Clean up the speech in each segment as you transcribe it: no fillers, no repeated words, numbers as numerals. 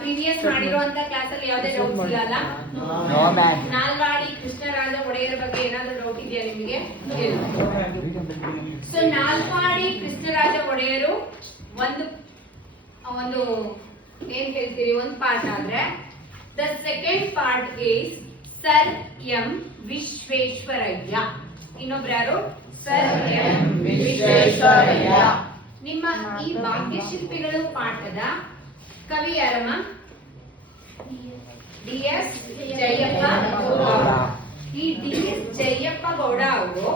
Previous ಮಾಡಿರುವಂತ class ಅಲ್ಲಿ ಯಾವುದೇ ಡೌಟ್ಸ್ ಇಲ್ಲ ಅಲ್ಲ? ನಾಲ್ವಾಡಿ ಕೃಷ್ಣರಾಜ ಒಡೆಯರ ಬಗ್ಗೆ ಏನಾದರೂ ಡೌಟ್ ಇದೆಯಾ ನಿಮಗೆ? ಸೊ ನಾಲ್ವಾಡಿ ಕೃಷ್ಣರಾಜ ಒಡೆಯರು ಒಂದು ಏನ್ ಹೇಳ್ತೀರಿ, ಒಂದು ಪಾರ್ಟ್ ಆದ್ರೆ the second part is sir M Visvesvaraya. ಇನ್ನೊಬ್ರು ಯಾರು? Sir M Visvesvaraya. ನಿಮ್ಮ ಈ ಭಾಗ್ಯಶಿಲ್ಪಿಗಳು ಪಾಠದ ಕವಿ ಯಾರಮ್ಮ? ಡಿ.ಎಸ್. ಜಯಪ್ಪ ಗೌಡ. ಈ ಡಿ.ಎಸ್. ಜಯಪ್ಪ ಗೌಡ ಅವರು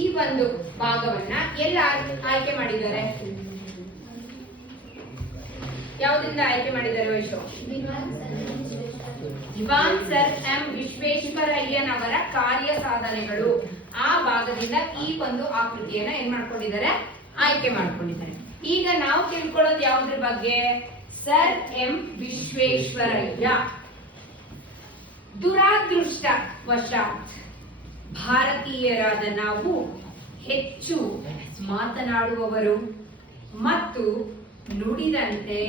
ಈ ಒಂದು ಭಾಗವನ್ನ ಎಲ್ಲ ಆಯ್ಕೆ ಮಾಡಿದ್ದಾರೆ? ಯಾವುದರಿಂದ ಆಯ್ಕೆ ಮಾಡಿದ್ದಾರೆ ವೈಶು? ದಿವಾನ್ ಸರ್ ಎಂ ವಿಶ್ವೇಶ್ವರಯ್ಯನವರ ಕಾರ್ಯ ಸಾಧನೆಗಳು ಆ ಭಾಗದಿಂದ ಈ ಒಂದು ಆಕೃತಿಯನ್ನ ಏನ್ ಮಾಡ್ಕೊಂಡಿದ್ದಾರೆ? ಆಯ್ಕೆ ಮಾಡ್ಕೊಂಡಿದ್ದಾರೆ. ಈಗ ನಾವು ತಿಳ್ಕೊಳ್ಳೋದು ಯಾವುದ್ರ ಬಗ್ಗೆ? Sir M Visvesvaraya. ದುರಾದೃಷ್ಟವಶಾತ್ ಭಾರತೀಯರಾದ ನಾವು ಹೆಚ್ಚು ಮಾತನಾಡುವವರು ಮತ್ತು ನುಡಿದಂತೆ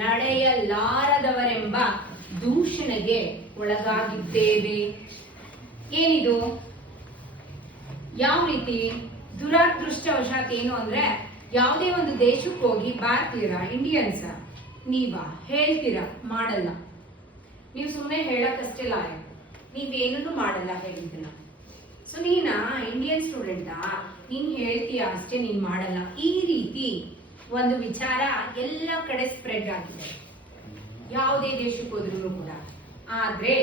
ನಡೆಯಲಾರದವರೆಂಬ ದೂಷಣೆಗೆ ಒಳಗಾಗಿದ್ದೇವೆ. ಏನಿದು? ಯಾವ ರೀತಿ? ದುರಾದೃಷ್ಟವಶಾತ್ ಏನು ಅಂದ್ರೆ, ಯಾವುದೇ ಒಂದು ದೇಶಕ್ಕೆ ಹೋಗಿ ಭಾರತೀಯರ ಇಂಡಿಯನ್ಸ್ ನೀವಾ ಹೇಳ್ತೀರಾ, ಮಾಡಲ್ಲ. ನೀವು ಸುಮ್ಮನೆ ಹೇಳಕ್ಕಷ್ಟೇ ಲಾಯಕ್, ನೀವೇನೂ ಮಾಡಲ್ಲ ಹೇಳಿದ್ರಲ್ಲ. ಸೊ ನೀನ ಇಂಡಿಯನ್ ಸ್ಟೂಡೆಂಟಾ, ನೀನ್ ಹೇಳ್ತೀಯ ಅಷ್ಟೇ, ನೀನ್ ಮಾಡಲ್ಲ. ಈ ರೀತಿ ಒಂದು ವಿಚಾರ ಎಲ್ಲ ಕಡೆ ಸ್ಪ್ರೆಡ್ ಆಗಿದೆ, ಯಾವುದೇ ದೇಶಕ್ಕೆ ಹೋದ್ರೂ ಕೂಡ. ಆದ್ರೆ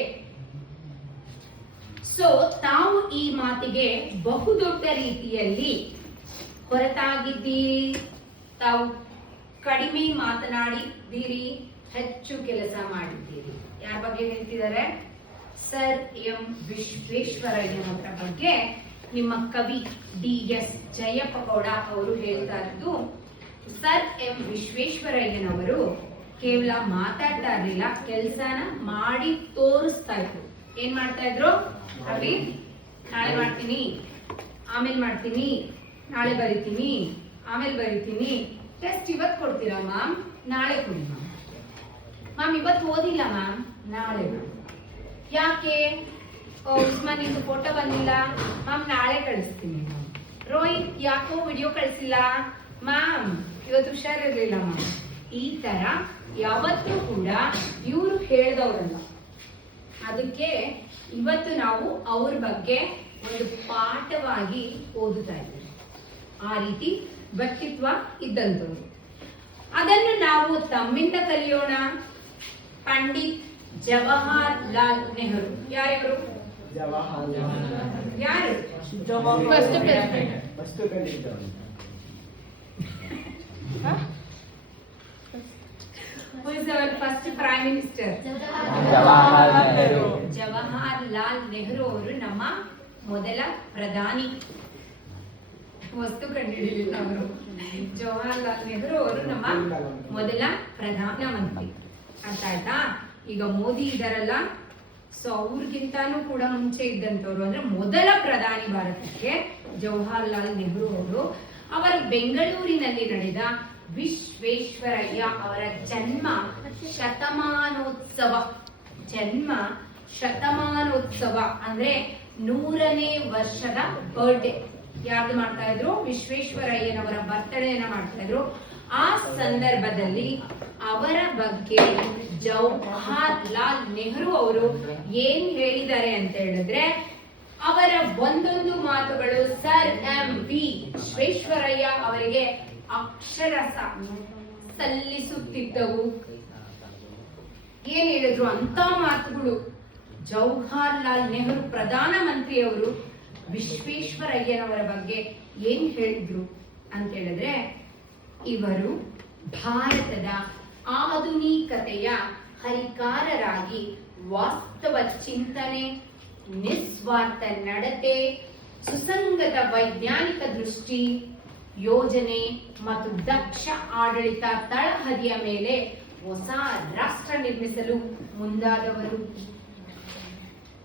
ಸೊ ತಾವು ಈ ಮಾತಿಗೆ ಬಹುದೊಡ್ಡ ರೀತಿಯಲ್ಲಿ ಹೊರತಾಗಿದ್ದೀರಿ. ತಾವು ಕಡಿಮೆ ಮಾತನಾಡಿದ್ದೀರಿ, ಹೆಚ್ಚು ಕೆಲಸ ಮಾಡಿದ್ದೀರಿ. ಯಾರ ಬಗ್ಗೆ ಹೇಳ್ತಿದ್ದಾರೆ? ಸರ್ ಎಂ ವಿಶ್ವೇಶ್ವರಯ್ಯನವರ ಬಗ್ಗೆ ನಿಮ್ಮ ಕವಿ ಡಿ.ಎಸ್. ಜಯಪ್ಪ ಗೌಡ ಅವರು ಹೇಳ್ತಾ ಇದ್ದು. ಸರ್ ಎಂ ವಿಶ್ವೇಶ್ವರಯ್ಯನವರು ಕೇವಲ ಮಾತಾಡ್ತಾ ಇರಲಿಲ್ಲ, ಕೆಲಸನ ಮಾಡಿ ತೋರಿಸ್ತಾ ಇದ್ರು. ಏನ್ ಮಾಡ್ತಾ ಇದ್ರು? ಅವಿ ನಾಳೆ ಮಾಡ್ತೀನಿ, ಆಮೇಲೆ ಮಾಡ್ತೀನಿ, ನಾಳೆ ಬರಿತೀನಿ, ಆಮೇಲೆ ಬರಿತೀನಿ. ಟೆಸ್ಟ್ ಇವತ್ತು ಕೊಡ್ತೀರಾ ಮ್ಯಾಮ್? ನಾಳೆ ಕೊಡಿ ಮ್ಯಾಮ್. ಮ್ಯಾಮ್ ಇವತ್ತು ಓದಿಲ್ಲ ಮ್ಯಾಮ್, ನಾಳೆ ಮ್ಯಾಮ್. ಯಾಕೆ? ಉಸ್ಮಾನ್ ನಿಮ್ದು ಫೋಟೋ ಬಂದಿಲ್ಲ ಮ್ಯಾಮ್, ನಾಳೆ ಕಳಿಸ್ತೀನಿ ಮ್ಯಾಮ್. ರೋಹಿತ್ ಯಾಕೋ ವಿಡಿಯೋ ಕಳಿಸಿಲ್ಲ ಮ್ಯಾಮ್, ಇವತ್ತು ಹುಷಾರಿರ್ಲಿಲ್ಲ ಮ್ಯಾಮ್. ಈ ತರ ಯಾವತ್ತೂ ಕೂಡ ಇವರು ಹೇಳ್ದವ್ರಲ್ಲ. ಅದಕ್ಕೆ ಇವತ್ತು ನಾವು ಅವ್ರ ಬಗ್ಗೆ ಒಂದು ಪಾಠವಾಗಿ ಓದುತ್ತಾ ಇದ್ದೀವಿ. ಆ ರೀತಿ ವ್ಯಕ್ತಿತ್ವ ಇದ್ದಂಥವ್ರು. ಅದನ್ನು ನಾವು ತಮ್ಮಿಂದ ಕಲಿಯೋಣ. ಪಂಡಿತ್ ಜವಾಹರ್ ಲಾಲ್ ನೆಹರು. ಯಾರು? ಯಾರು? Who is our first prime minister? Jawahar Lal Nehru ಅವರು ನಮ್ಮ ಮೊದಲ ಪ್ರಧಾನಿ. ವಸ್ತು ಕಂಡುಹಿಡಿಯಲಿಲ್ಲ ಅವರು. ಜವಾಹರ್ ಲಾಲ್ ನೆಹರು ಅವರು ನಮ್ಮ ಮೊದಲ ಪ್ರಧಾನಮಂತ್ರಿ. ಅರ್ಥ ಆಯ್ತಾ? ಈಗ ಮೋದಿ ಇದಾರಲ್ಲ, ಸೊ ಅವ್ರಿಗಿಂತಾನು ಕೂಡ ಮುಂಚೆ ಇದ್ದಂಥವ್ರು ಅಂದ್ರೆ ಮೊದಲ ಪ್ರಧಾನಿ ಭಾರತಕ್ಕೆ ಜವಾಹರ್ ಲಾಲ್ ನೆಹರು ಅವರು. ಅವರು ಬೆಂಗಳೂರಿನಲ್ಲಿ ನಡೆದ ವಿಶ್ವೇಶ್ವರಯ್ಯ ಅವರ ಜನ್ಮ ಶತಮಾನೋತ್ಸವ ಅಂದ್ರೆ 100ನೇ ವರ್ಷದ ಬರ್ಡೇ ಯಾರ್ದು ಮಾಡ್ತಾ ಇದ್ರು? ವಿಶ್ವೇಶ್ವರಯ್ಯನವರ ಬರ್ತಡೇನ ಮಾಡ್ತಾ ಇದ್ರು. ಆ ಸಂದರ್ಭದಲ್ಲಿ ಅವರ ಬಗ್ಗೆ ಜವಾಹರ್ ಲಾಲ್ ನೆಹರು ಅವರು ಏನ್ ಹೇಳಿದ್ದಾರೆ ಅಂತ ಹೇಳಿದ್ರೆ, ಅವರ ಒಂದೊಂದು ಮಾತುಗಳು ಸರ್ ಎಂ ವಿಶ್ವೇಶ್ವರಯ್ಯ ಅವರಿಗೆ ಅಕ್ಷರಶಃ ಸಲ್ಲಿಸುತ್ತಿದ್ದವು. ಏನ್ ಹೇಳಿದ್ರು ಅಂತ ಮಾತುಗಳು. ಜವಾಹರ್ ಲಾಲ್ ನೆಹರು ಪ್ರಧಾನಮಂತ್ರಿಯವರು ವಿಶ್ವೇಶ್ವರಯ್ಯನವರ ಬಗ್ಗೆ ಏನ್ ಹೇಳಿದ್ರು ಅಂತ ಹೇಳಿದ್ರೆ, ಇವರು ಭಾರತದ ಆಧುನಿಕತೆಯ ಹರಿಕಾರರಾಗಿ ವಾಸ್ತವ ಚಿಂತನೆ, ನಿಸ್ವಾರ್ಥ ನಡತೆ, ಸುಸಂಗತ ವೈಜ್ಞಾನಿಕ ದೃಷ್ಟಿ, ಯೋಜನೆ ಮತ್ತು ದಕ್ಷ ಆಡಳಿತ ತಳಹದಿಯ ಮೇಲೆ ಹೊಸ ರಾಷ್ಟ್ರ ನಿರ್ಮಿಸಲು ಮುಂದಾದವರು.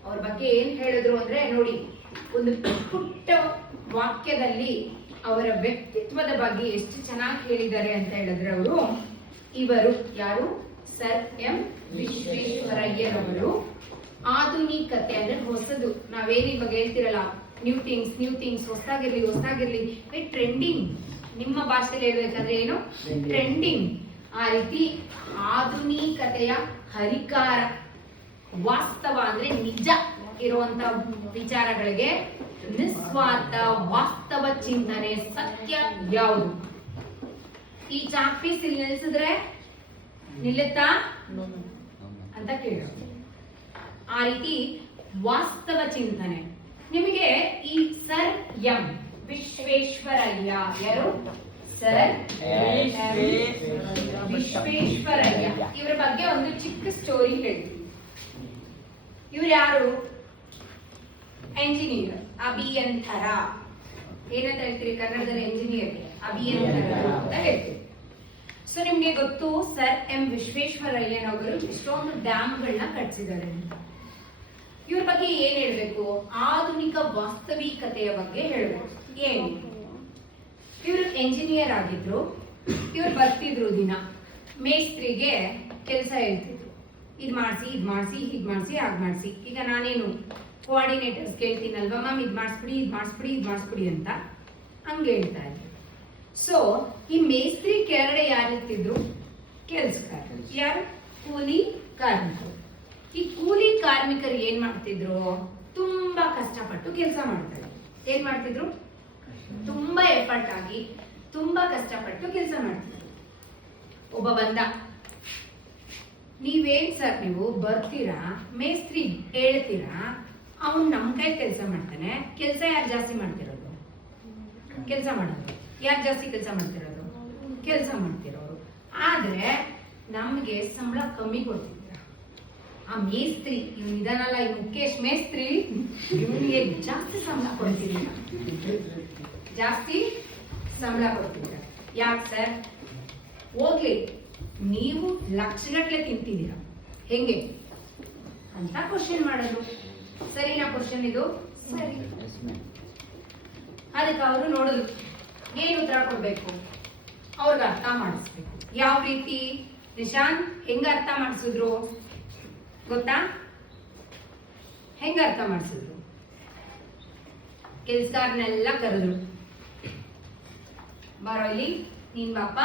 ಅವ್ರ ಬಗ್ಗೆ ಏನ್ ಹೇಳಿದ್ರು ಅಂದ್ರೆ ನೋಡಿ, ಒಂದು ಪುಟ್ಟ ವಾಕ್ಯದಲ್ಲಿ ಅವರ ವ್ಯಕ್ತಿತ್ವದ ಬಗ್ಗೆ ಎಷ್ಟು ಚೆನ್ನಾಗಿ ಹೇಳಿದ್ದಾರೆ ಅಂತ ಹೇಳಿದ್ರೆ ಅವರು. ಇವರು ಯಾರು? ಸರ್ ಎಂ ವಿಶ್ವೇಶ್ವರಯ್ಯನವರು ಆಧುನಿಕತೆ ಅಂದ್ರೆ ಹೊಸದು, ನಾವೇನು ಇವಾಗ ಹೇಳ್ತಿರಲ್ಲ ನ್ಯೂ ಥಿಂಗ್ಸ್ ಹೊಸದಾಗಿರ್ಲಿ ಟ್ರೆಂಡಿಂಗ್, ನಿಮ್ಮ ಭಾಷೆಯಲ್ಲಿ ಹೇಳ್ಬೇಕಂದ್ರೆ ಏನು ಟ್ರೆಂಡಿಂಗ್, ಆ ರೀತಿ ಆಧುನಿಕತೆಯ ಹರಿಕಾರ, ವಾಸ್ತವ ಅಂದ್ರೆ ನಿಜ ಇರುವಂತ ವಿಚಾರಗಳಿಗೆ ನಿಸ್ವಾರ್ಥ ವಾಸ್ತವ ಚಿಂತನೆ, ಸತ್ಯ ಯಾವುದು? ಈ ಚಾಕ್ ಪೀಸ್ ಇಲ್ಲಿ ನಿಲ್ಸಿದ್ರೆ ನಿಲ್ಲುತ್ತಾ ಅಂತ ಕೇಳು. ಆ ರೀತಿ ವಾಸ್ತವ ಚಿಂತನೆ. ನಿಮಗೆ ಈ ಸರ್ ಎಂ ವಿಶ್ವೇಶ್ವರಯ್ಯ ಯಾರು? ಸರ್ ವಿಶ್ವೇಶ್ವರಯ್ಯ ಇವರ ಬಗ್ಗೆ ಒಂದು ಚಿಕ್ಕ ಸ್ಟೋರಿ ಹೇಳ್ತೀನಿ. ಇವ್ರು ಯಾರು? ಎಂಜಿನಿಯರ್, ಅಭಿಯಂತರ. ಏನಂತ ಹೇಳ್ತೀರಿ ಕನ್ನಡದಲ್ಲಿ ಎಂಜಿನಿಯರ್? ಅಭಿಯಂತರ ಅಂತ ಹೇಳ್ತೀವಿ. ಸೊ ನಿಮ್ಗೆ ಗೊತ್ತು ಸರ್ ಎಂ ವಿಶ್ವೇಶ್ವರಯ್ಯನವರು ಎಷ್ಟೊಂದು ಡ್ಯಾಮ್ಗಳನ್ನ ಕಟ್ಟಿಸಿದ್ದಾರೆ ಅಂತ. ಇವ್ರ ಬಗ್ಗೆ ಏನ್ ಹೇಳ್ಬೇಕು? ಆಧುನಿಕ ವಾಸ್ತವಿಕತೆಯ ಬಗ್ಗೆ ಹೇಳ್ಬೇಕು. ಏನು? ಇವರು ಎಂಜಿನಿಯರ್ ಆಗಿದ್ರು. ಇವ್ರು ಬರ್ತಿದ್ರು ದಿನ ಮೇಸ್ತ್ರಿಗೆ ಕೆಲಸ ಹೇಳ್ತಿದ್ರು, ಇದ್ ಮಾಡ್ಸಿ ಹೀಗ್ ಮಾಡ್ಸಿ. ಈಗ ನಾನೇನು ಕೋಆರ್ಡಿನೇಟರ್ಸ್ ಕೇಳ್ತೀನಲ್ವಾ, ಮ್ಯಾಮ್ ಇದ್ ಮಾಡಿಸ್ಬಿಡಿ ಅಂತ ಹಂಗೆ ಹೇಳ್ತಾ ಇದ್ರು. ಸೊ ಈ ಮೇಸ್ತ್ರಿ ಕೆಳಗಡೆ ಯಾರಿರ್ತಿದ್ರು? ಕೆಲ್ಸಗಾರರು. ಯಾರು? ಕೂಲಿ ಕಾರ್ಮಿಕರು. ಈ ಕೂಲಿ ಕಾರ್ಮಿಕರು ಏನ್ ಮಾಡ್ತಿದ್ರು? ತುಂಬಾ ಕಷ್ಟಪಟ್ಟು ಕೆಲಸ ಮಾಡ್ತಾರೆ. ಏನ್ ಮಾಡ್ತಿದ್ರು? ತುಂಬಾ ಎಫರ್ಟ್ ಆಗಿ ತುಂಬಾ ಕಷ್ಟಪಟ್ಟು ಕೆಲಸ ಮಾಡ್ತಿದ್ರು. ಒಬ್ಬ ಬಂದ, ನೀವೇನ್ ಸರ್ ನೀವು ಬರ್ತೀರಾ, ಮೇಸ್ತ್ರಿ ಹೇಳ್ತೀರಾ, ಅವನ್ ನಮ್ ಕೈ ಕೆಲಸ ಮಾಡ್ತಾನೆ. ಕೆಲಸ ಯಾರು ಜಾಸ್ತಿ ಮಾಡ್ತಿರೋದು? ಕೆಲಸ ಮಾಡೋದು. ಯಾರು ಜಾಸ್ತಿ ಕೆಲಸ ಮಾಡ್ತಿರೋದು? ಕೆಲಸ ಮಾಡ್ತಿರೋರು. ಆದ್ರೆ ನಮ್ಗೆ ಸಂಬಳ ಕಮ್ಮಿ ಕೊಡ್ತಿದ್ದೀರಾ. ಆ ಮೇಸ್ತ್ರಿ ಇದಾನಲ್ಲ, ಈ ಮುಖೇಶ್ ಮೇಸ್ತ್ರಿ, ಇವನಿಗೆ ಜಾಸ್ತಿ ಸಂಬಳ ಕೊಡ್ತಿದ್ದೀರಾ. ಜಾಸ್ತಿ ಸಂಬಳ ಕೊಡ್ತಿದ್ದೀರಾ. ಯಾಕೆ ಸರ್? ಹೋಗ್ಲಿ, ನೀವು ಲಕ್ಷಗಟ್ಟಲೆ ತಿಂತಿದ್ದೀರಾ, ಹೆಂಗೆ ಅಂತ ಕ್ವಶನ್ ಮಾಡೋದು. ಸರಿನಾ ಕ್ವಶನ್ ಇದು? ಸರಿ. ಅದಕ್ಕೆ ಅವರು ನೋಡಿದ್ರು ಏನ್ ಉತ್ತರ ಕೊಡ್ಬೇಕು, ಅವ್ರಿಗೆ ಅರ್ಥ ಮಾಡಿಸ್ಬೇಕು. ಯಾವ ರೀತಿ? ನಿಶಾಂತ್ ಹೆಂಗ ಅರ್ಥ ಮಾಡಿಸಿದ್ರು ಗೊತ್ತಾ? ಹೆಂಗ ಅರ್ಥ ಮಾಡಿಸಿದ್ರು? ಕೆಲ್ಸಗಾರನೆಲ್ಲ ಕರೆದ್ರು, ಬರೋ ಇಲ್ಲಿ, ನೀನ್ ಬಾಪ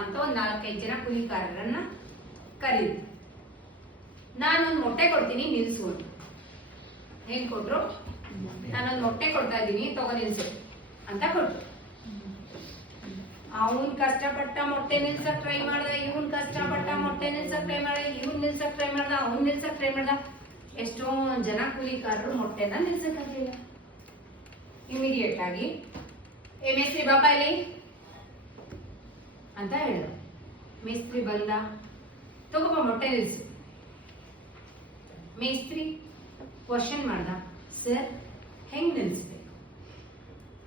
ಅಂತ ಒಂದ್ 4-5 ಜನ ಕೂಲಿಕಾರರನ್ನ ಕರೀದ್ರು. ನಾನೊಂದು ಮೊಟ್ಟೆ ಕೊಡ್ತೀನಿ ನಿಲ್ಸು. ಏನ್ ಕೊಟ್ರು? ನಾನೊಂದು ಮೊಟ್ಟೆ ಕೊಡ್ತಾ ಇದ್ದೀನಿ, ತಗೋ ನಿಲ್ಸು ಅಂತ ಕೊಟ್ರು. ಅವನ್ ಕಷ್ಟಪಟ್ಟ ಮೊಟ್ಟೆ ನಿಲ್ಸಕ್ ಟ್ರೈ ಮಾಡ್ದ, ಇವನ್ ಕಷ್ಟಪಟ್ಟ ಮೊಟ್ಟೆ ನಿಲ್ಸಕ್ ಟ್ರೈ ಮಾಡ್ದ, ಇವನ್ ನಿಲ್ಸಕ್ ಟ್ರೈ ಮಾಡ್ದ, ಅವ್ನ್ ನಿಲ್ಸಕ್ ಟ್ರೈ ಮಾಡ್ದ. ಎಷ್ಟೊಂದ್ ಜನ ಕೂಲಿಕಾರರು ಮೊಟ್ಟೆನ ನಿಲ್ಸಕ್ ಆಗಿಲ್ಲ. ಇಮಿಡಿಯೇಟ್ ಆಗಿ ಮೇಸ್ತ್ರಿ ಬಾಪ ಇಲ್ಲಿ ಅಂತ ಹೇಳಿದ್ರು. ಮೇಸ್ತ್ರಿ ಬಂದ, ತಗೋಬ ಮೊಟ್ಟೆ ನಿಲ್ಸು. ಮೇಸ್ತ್ರಿ ಕ್ವಶನ್ ಮಾಡ್ದ, ಸರ್ ಹೆಂಗ್ ನಿಲ್ಸ್ಬೇಕು?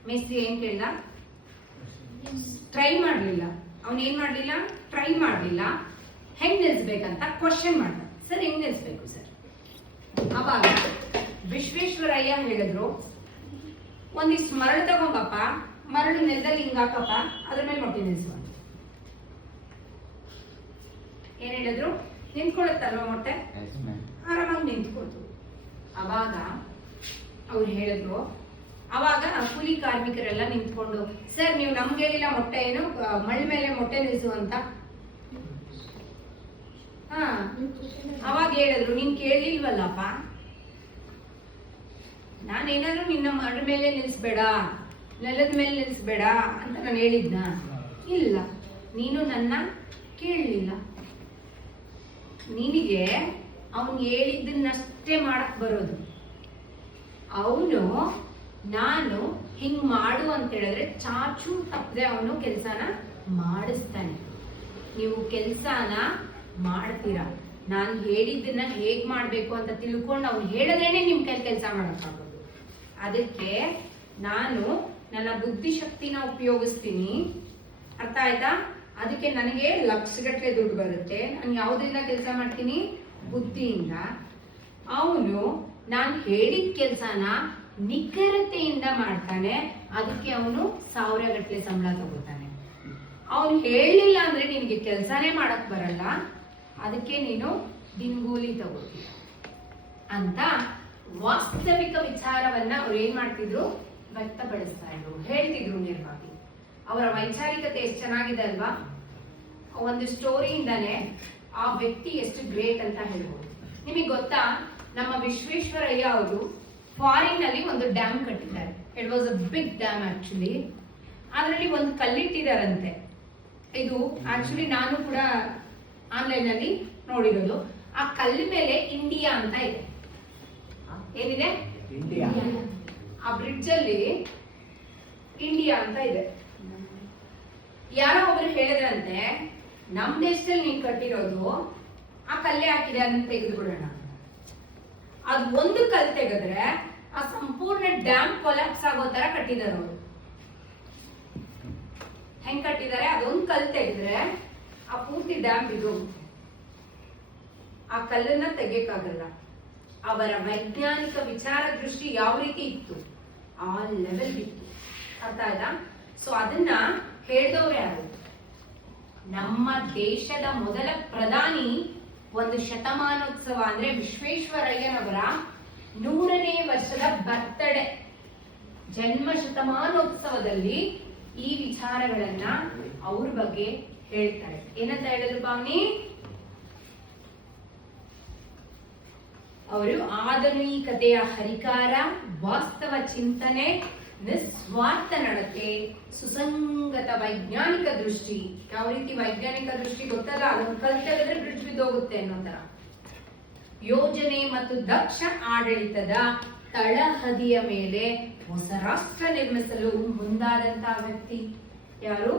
ಮೇಸ್ತ್ರಿ ಏನ್ ಕೇಳ್ದ? ಟ್ರೈ ಮಾಡ್ಲಿಲ್ಲ. ಅವನೇನ್ ಮಾಡ್ಲಿಲ್ಲ? ಟ್ರೈ ಮಾಡ್ಲಿಲ್ಲ. ಹೆಂಗ್ ನಿಲ್ಸ್ಬೇಕಂತ ಕ್ವಶನ್ ಮಾಡ್ದ. ಸರ್ ಹೆಂಗ್ ನಿಲ್ಸ್ಬೇಕು ಸರ್? ಅವಾಗ ವಿಶ್ವೇಶ್ವರಯ್ಯ ಹೇಳಿದ್ರು, ಒಂದಿಷ್ಟು ಮರಳು ತಗೊಂಬಪ್ಪ, ಮರಳು ನೆಲದಲ್ಲಿ ಹಿಂಗ ಹಾಕಪ್ಪ, ಅದ್ರ ಮೇಲೆ ಮೊಟ್ಟೆ ನಿಲ್ಸು. ಏನ್ ಹೇಳಿದ್ರು? ನಿಂತ್ಕೊಳುತ್ತಲ್ವ ಮೊಟ್ಟೆ? ಆರಾಮಾಗಿ ನಿಂತ್ಕೊಳ್ತು. ಅವಾಗ ಅವ್ರು ಹೇಳಿದ್ರು, ಅವಾಗ ಕೂಲಿ ಕಾರ್ಮಿಕರೆಲ್ಲ ನಿಂತ್ಕೊಂಡು, ಸರ್ ನೀವು ನಮ್ಗೆ ಹೇಳಿಲ್ಲ ಮೊಟ್ಟೆ ಏನು ಮಳ್ ಮೇಲೆ ಮೊಟ್ಟೆ ನಿಲ್ಸು ಅಂತ. ಅವಾಗ ಹೇಳಿದ್ರು, ನೀನ್ ಕೇಳಿಲ್ವಲ್ಲಪ್ಪ, ನಾನೇನಾದ್ರು ನಿನ್ನ ಮರಳ ಮೇಲೆ ನಿಲ್ಸ್ಬೇಡ, ನೆಲದ ಮೇಲೆ ನಿಲ್ಸ್ಬೇಡ ಅಂತ ನಾನು ಹೇಳಿದ್ನ? ಇಲ್ಲ, ನೀನು ನನ್ನ ಕೇಳಲಿಲ್ಲ. ನಿನಗೆ ಅವನು ಹೇಳಿದ್ದನ್ನಷ್ಟೇ ಮಾಡಕ್ ಬರೋದು. ಅವನು ನಾನು ಹಿಂಗ್ ಮಾಡು ಅಂತ ಹೇಳಿದ್ರೆ ಚಾಚು ತಪ್ಪದೆ ಅವನು ಕೆಲಸನ ಮಾಡಿಸ್ತಾನೆ. ನೀವು ಕೆಲಸನ ಮಾಡ್ತೀರಾ, ನಾನು ಹೇಳಿದ್ದನ್ನ ಹೇಗ್ ಮಾಡ್ಬೇಕು ಅಂತ ತಿಳ್ಕೊಂಡು ಅವ್ನು ಹೇಳದೇನೆ ನಿಮ್ ಕೈ ಕೆಲಸ ಮಾಡಕ್ಕಾಗೋದು. ಅದಕ್ಕೆ ನಾನು ನನ್ನ ಬುದ್ಧಿಶಕ್ತಿನ ಉಪಯೋಗಿಸ್ತೀನಿ, ಅರ್ಥ ಆಯ್ತಾ? ಅದಕ್ಕೆ ನನಗೆ ಲಕ್ಷಗಟ್ಟಲೆ ದುಡ್ಡು ಬರುತ್ತೆ. ನಾನು ಯಾವ್ದ್ರಿಂದ ಕೆಲಸ ಮಾಡ್ತೀನಿ? ಬುದ್ಧಿಯಿಂದ. ಅವನು ನಾನು ಹೇಳಿದ ಕೆಲಸನ ನಿಖರತೆಯಿಂದ ಮಾಡ್ತಾನೆ, ಅದಕ್ಕೆ ಅವನು 1000 ಗಟ್ಟಲೆ ಸಂಬಳ ತಗೋತಾನೆ. ಅವನು ಹೇಳಲಿಲ್ಲ ಅಂದ್ರೆ ನಿನ್ಗೆ ಕೆಲಸನೇ ಮಾಡಕ್ ಬರಲ್ಲ, ಅದಕ್ಕೆ ನೀನು ದಿನಗೂಲಿ ತಗೋತೀಯ ಅಂತ ವಾಸ್ತವಿಕ ವಿಚಾರವನ್ನ ಅವ್ರು ಏನ್ ಮಾಡ್ತಿದ್ರು, ವ್ಯಕ್ತಪಡಿಸ್ತಾ ಇದ್ರು, ಹೇಳ್ತಿದ್ರು ನೇರವಾಗಿ. ಅವರ ವೈಚಾರಿಕತೆ ಎಷ್ಟು ಚೆನ್ನಾಗಿದೆ ಅಲ್ವಾ. ಒಂದು ಸ್ಟೋರಿಯಿಂದಾನೆ ಆ ವ್ಯಕ್ತಿ ಎಷ್ಟು ಗ್ರೇಟ್ ಅಂತ ಹೇಳ್ಬೋದು. ನಿಮಗೆ ಗೊತ್ತಾ, ನಮ್ಮ ವಿಶ್ವೇಶ್ವರಯ್ಯ ಅವರು ಫಾರಿನ್ ಅಲ್ಲಿ ಒಂದು ಡ್ಯಾಮ್ ಕಟ್ಟಿದ್ದಾರೆ. It was a big dam actually. ಅದರಲ್ಲಿ ಒಂದು ಕಲ್ಲಿಟ್ಟಿದಾರಂತೆ. ಇದು ಆಕ್ಚುಲಿ ನಾನು ಕೂಡ ಆನ್ಲೈನ್ ಅಲ್ಲಿ ನೋಡಿರೋದು. ಆ ಕಲ್ಲು ಮೇಲೆ ಇಂಡಿಯಾ ಅಂತ ಇದೆ. ಏನಿದೆ? ಆ ಬ್ರಿಡ್ಜ್ ಅಲ್ಲಿ ಇಂಡಿಯಾ ಅಂತ ಇದೆ. ಯಾರೋ ಒಬ್ರು ಹೇಳಿದ್ರಂತೆ, ನಮ್ ದೇಶದಲ್ಲಿ ನೀವು ಕಟ್ಟಿರೋದು ಆ ಕಲ್ಲೇ ಹಾಕಿದೆ ಅಂತ ತೆಗೆದು ಬಿಡೋಣ. ಅದ್ ಒಂದು ಕಲ್ ತೆಗೆದ್ರೆ ಆ ಸಂಪೂರ್ಣ ಡ್ಯಾಮ್ ಕೊಲಾಪ್ಸ್ ಆಗೋ ತರ ಕಟ್ಟಿದಾರೆ ಅವರು. ಹೆಂಗ್ ಕಟ್ಟಿದ್ದಾರೆ? ಅದೊಂದು ಕಲ್ ತೆಗೆದ್ರೆ ಆ ಪೂರ್ತಿ ಡ್ಯಾಮ್ ಬಿದ್ದೋಗುತ್ತೆ. ಆ ಕಲ್ಲನ್ನ ತೆಗಿಯಕ್ಕಾಗಲ್ಲ. ಅವರ ವೈಜ್ಞಾನಿಕ ವಿಚಾರ ದೃಷ್ಟಿ ಯಾವ ರೀತಿ ಇತ್ತು, ಆ ಲೆವೆಲ್ ಇತ್ತು. ಅರ್ಥ ಆಯ್ತಾ? ಸೊ ಅದನ್ನ ಹೇಳಿದವ್ರು ಯಾರು? ನಮ್ಮ ದೇಶದ ಮೊದಲ ಪ್ರಧಾನಿ ಒಂದು ಶತಮಾನೋತ್ಸವ ಅಂದ್ರೆ ವಿಶ್ವೇಶ್ವರಯ್ಯನವರ 100ನೇ ವರ್ಷದ ಬರ್ತ್ಡೇ ಜನ್ಮ ಶತಮಾನೋತ್ಸವದಲ್ಲಿ ಈ ವಿಚಾರಗಳನ್ನ ಅವ್ರ ಬಗ್ಗೆ ಹೇಳ್ತಾರೆ. ಏನಂತ ಹೇಳಿದ್ರು ಪಾವನಿ? ಅವರು ಆಧುನಿಕತೆಯ ಹರಿಕಾರ, ವಾಸ್ತವ ಚಿಂತನೆ, ನಿಸ್ವಾರ್ಥ ನಡತೆ, ಸುಸಂಗತ ವೈಜ್ಞಾನಿಕ ದೃಷ್ಟಿ. ಯಾವ ರೀತಿ ವೈಜ್ಞಾನಿಕ ದೃಷ್ಟಿ ಗೊತ್ತಲ್ಲ, ಅದನ್ನು ಕಲ್ತಿದ್ರೆ ಬ್ರಿಡ್ಜ್ ಬಿದ್ದೋಗುತ್ತೆ ಅನ್ನೋ ತರ. ಯೋಜನೆ ಮತ್ತು ದಕ್ಷ ಆಡಳಿತದ ತಳಹದಿಯ ಮೇಲೆ ಹೊಸ ರಾಷ್ಟ್ರ ನಿರ್ಮಿಸಲು ಮುಂದಾದಂತಹ ವ್ಯಕ್ತಿ ಯಾರು?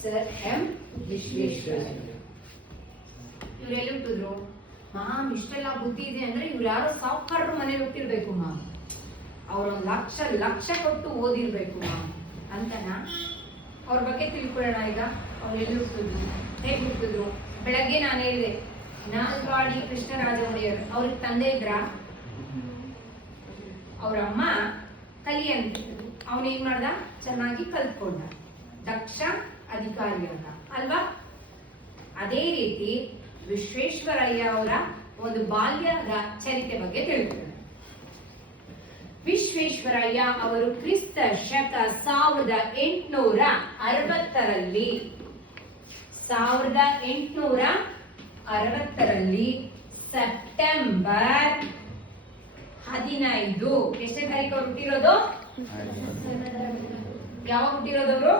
Sir M Visvesvaraya. ಇವರೆಲ್ಲಿ ಹುಟ್ಟಿದ್ರು? ಮಾಮ್ ಇಷ್ಟೆಲ್ಲ ಬುದ್ಧಿ ಇದೆ ಅಂದ್ರೆ ಇವ್ರು ಯಾರೋ ಸಾಫ್ಟ್ವೇರ್ ಮನೇಲಿ ಹುಟ್ಟಿರ್ಬೇಕು ಮಾಮ್, ಅವ್ರೊಂದು ಲಕ್ಷ ಕೊಟ್ಟು ಓದಿರ್ಬೇಕು ಮಾಮ್ ಅಂತನಾ? ಅವ್ರ ಬಗ್ಗೆ ತಿಳ್ಕೊಳ್ಳೋಣ ಈಗ. ಅವ್ರು ಎಲ್ಲಿ ಹುಟ್ಟಿದ್ರು, ಹೇಗೆ ಹುಟ್ಟಿದ್ರು? ಬೆಳಗ್ಗೆ ನಾನು ಹೇಳಿದೆ, ನಾಲ್ವಾಡಿ ಕೃಷ್ಣರಾಜ ಒಡೆಯರ್ ಅವ್ರಿಗೆ ತಂದೆ ಇದ್ರ? ಅವ್ರ ಅಮ್ಮ ಕಲಿ ಅಂತಿದ್ರು. ಅವನೇನ್ ಮಾಡ್ದ? ಚೆನ್ನಾಗಿ ಕಲ್ತ್ಕೊಂಡ, ದಕ್ಷ ಅಧಿಕಾರಿ ಅಂತ ಅಲ್ವಾ? ಅದೇ ರೀತಿ ವಿಶ್ವೇಶ್ವರಯ್ಯ ಅವರ ಒಂದು ಬಾಲ್ಯದ ಚರಿತ್ರೆ ಬಗ್ಗೆ ತಿಳ್ಕೊಳ್ಳೋಣ. ವಿಶ್ವೇಶ್ವರಯ್ಯ ಅವರು ಕ್ರಿಸ್ತ ಶಕ 1860ರಲ್ಲಿ ಸೆಪ್ಟೆಂಬರ್ 15 ಎಷ್ಟನೇ ತಾರೀಕು ಅವ್ರು ಹುಟ್ಟಿರೋದು? ಯಾವಾಗ ಹುಟ್ಟಿರೋದವರು?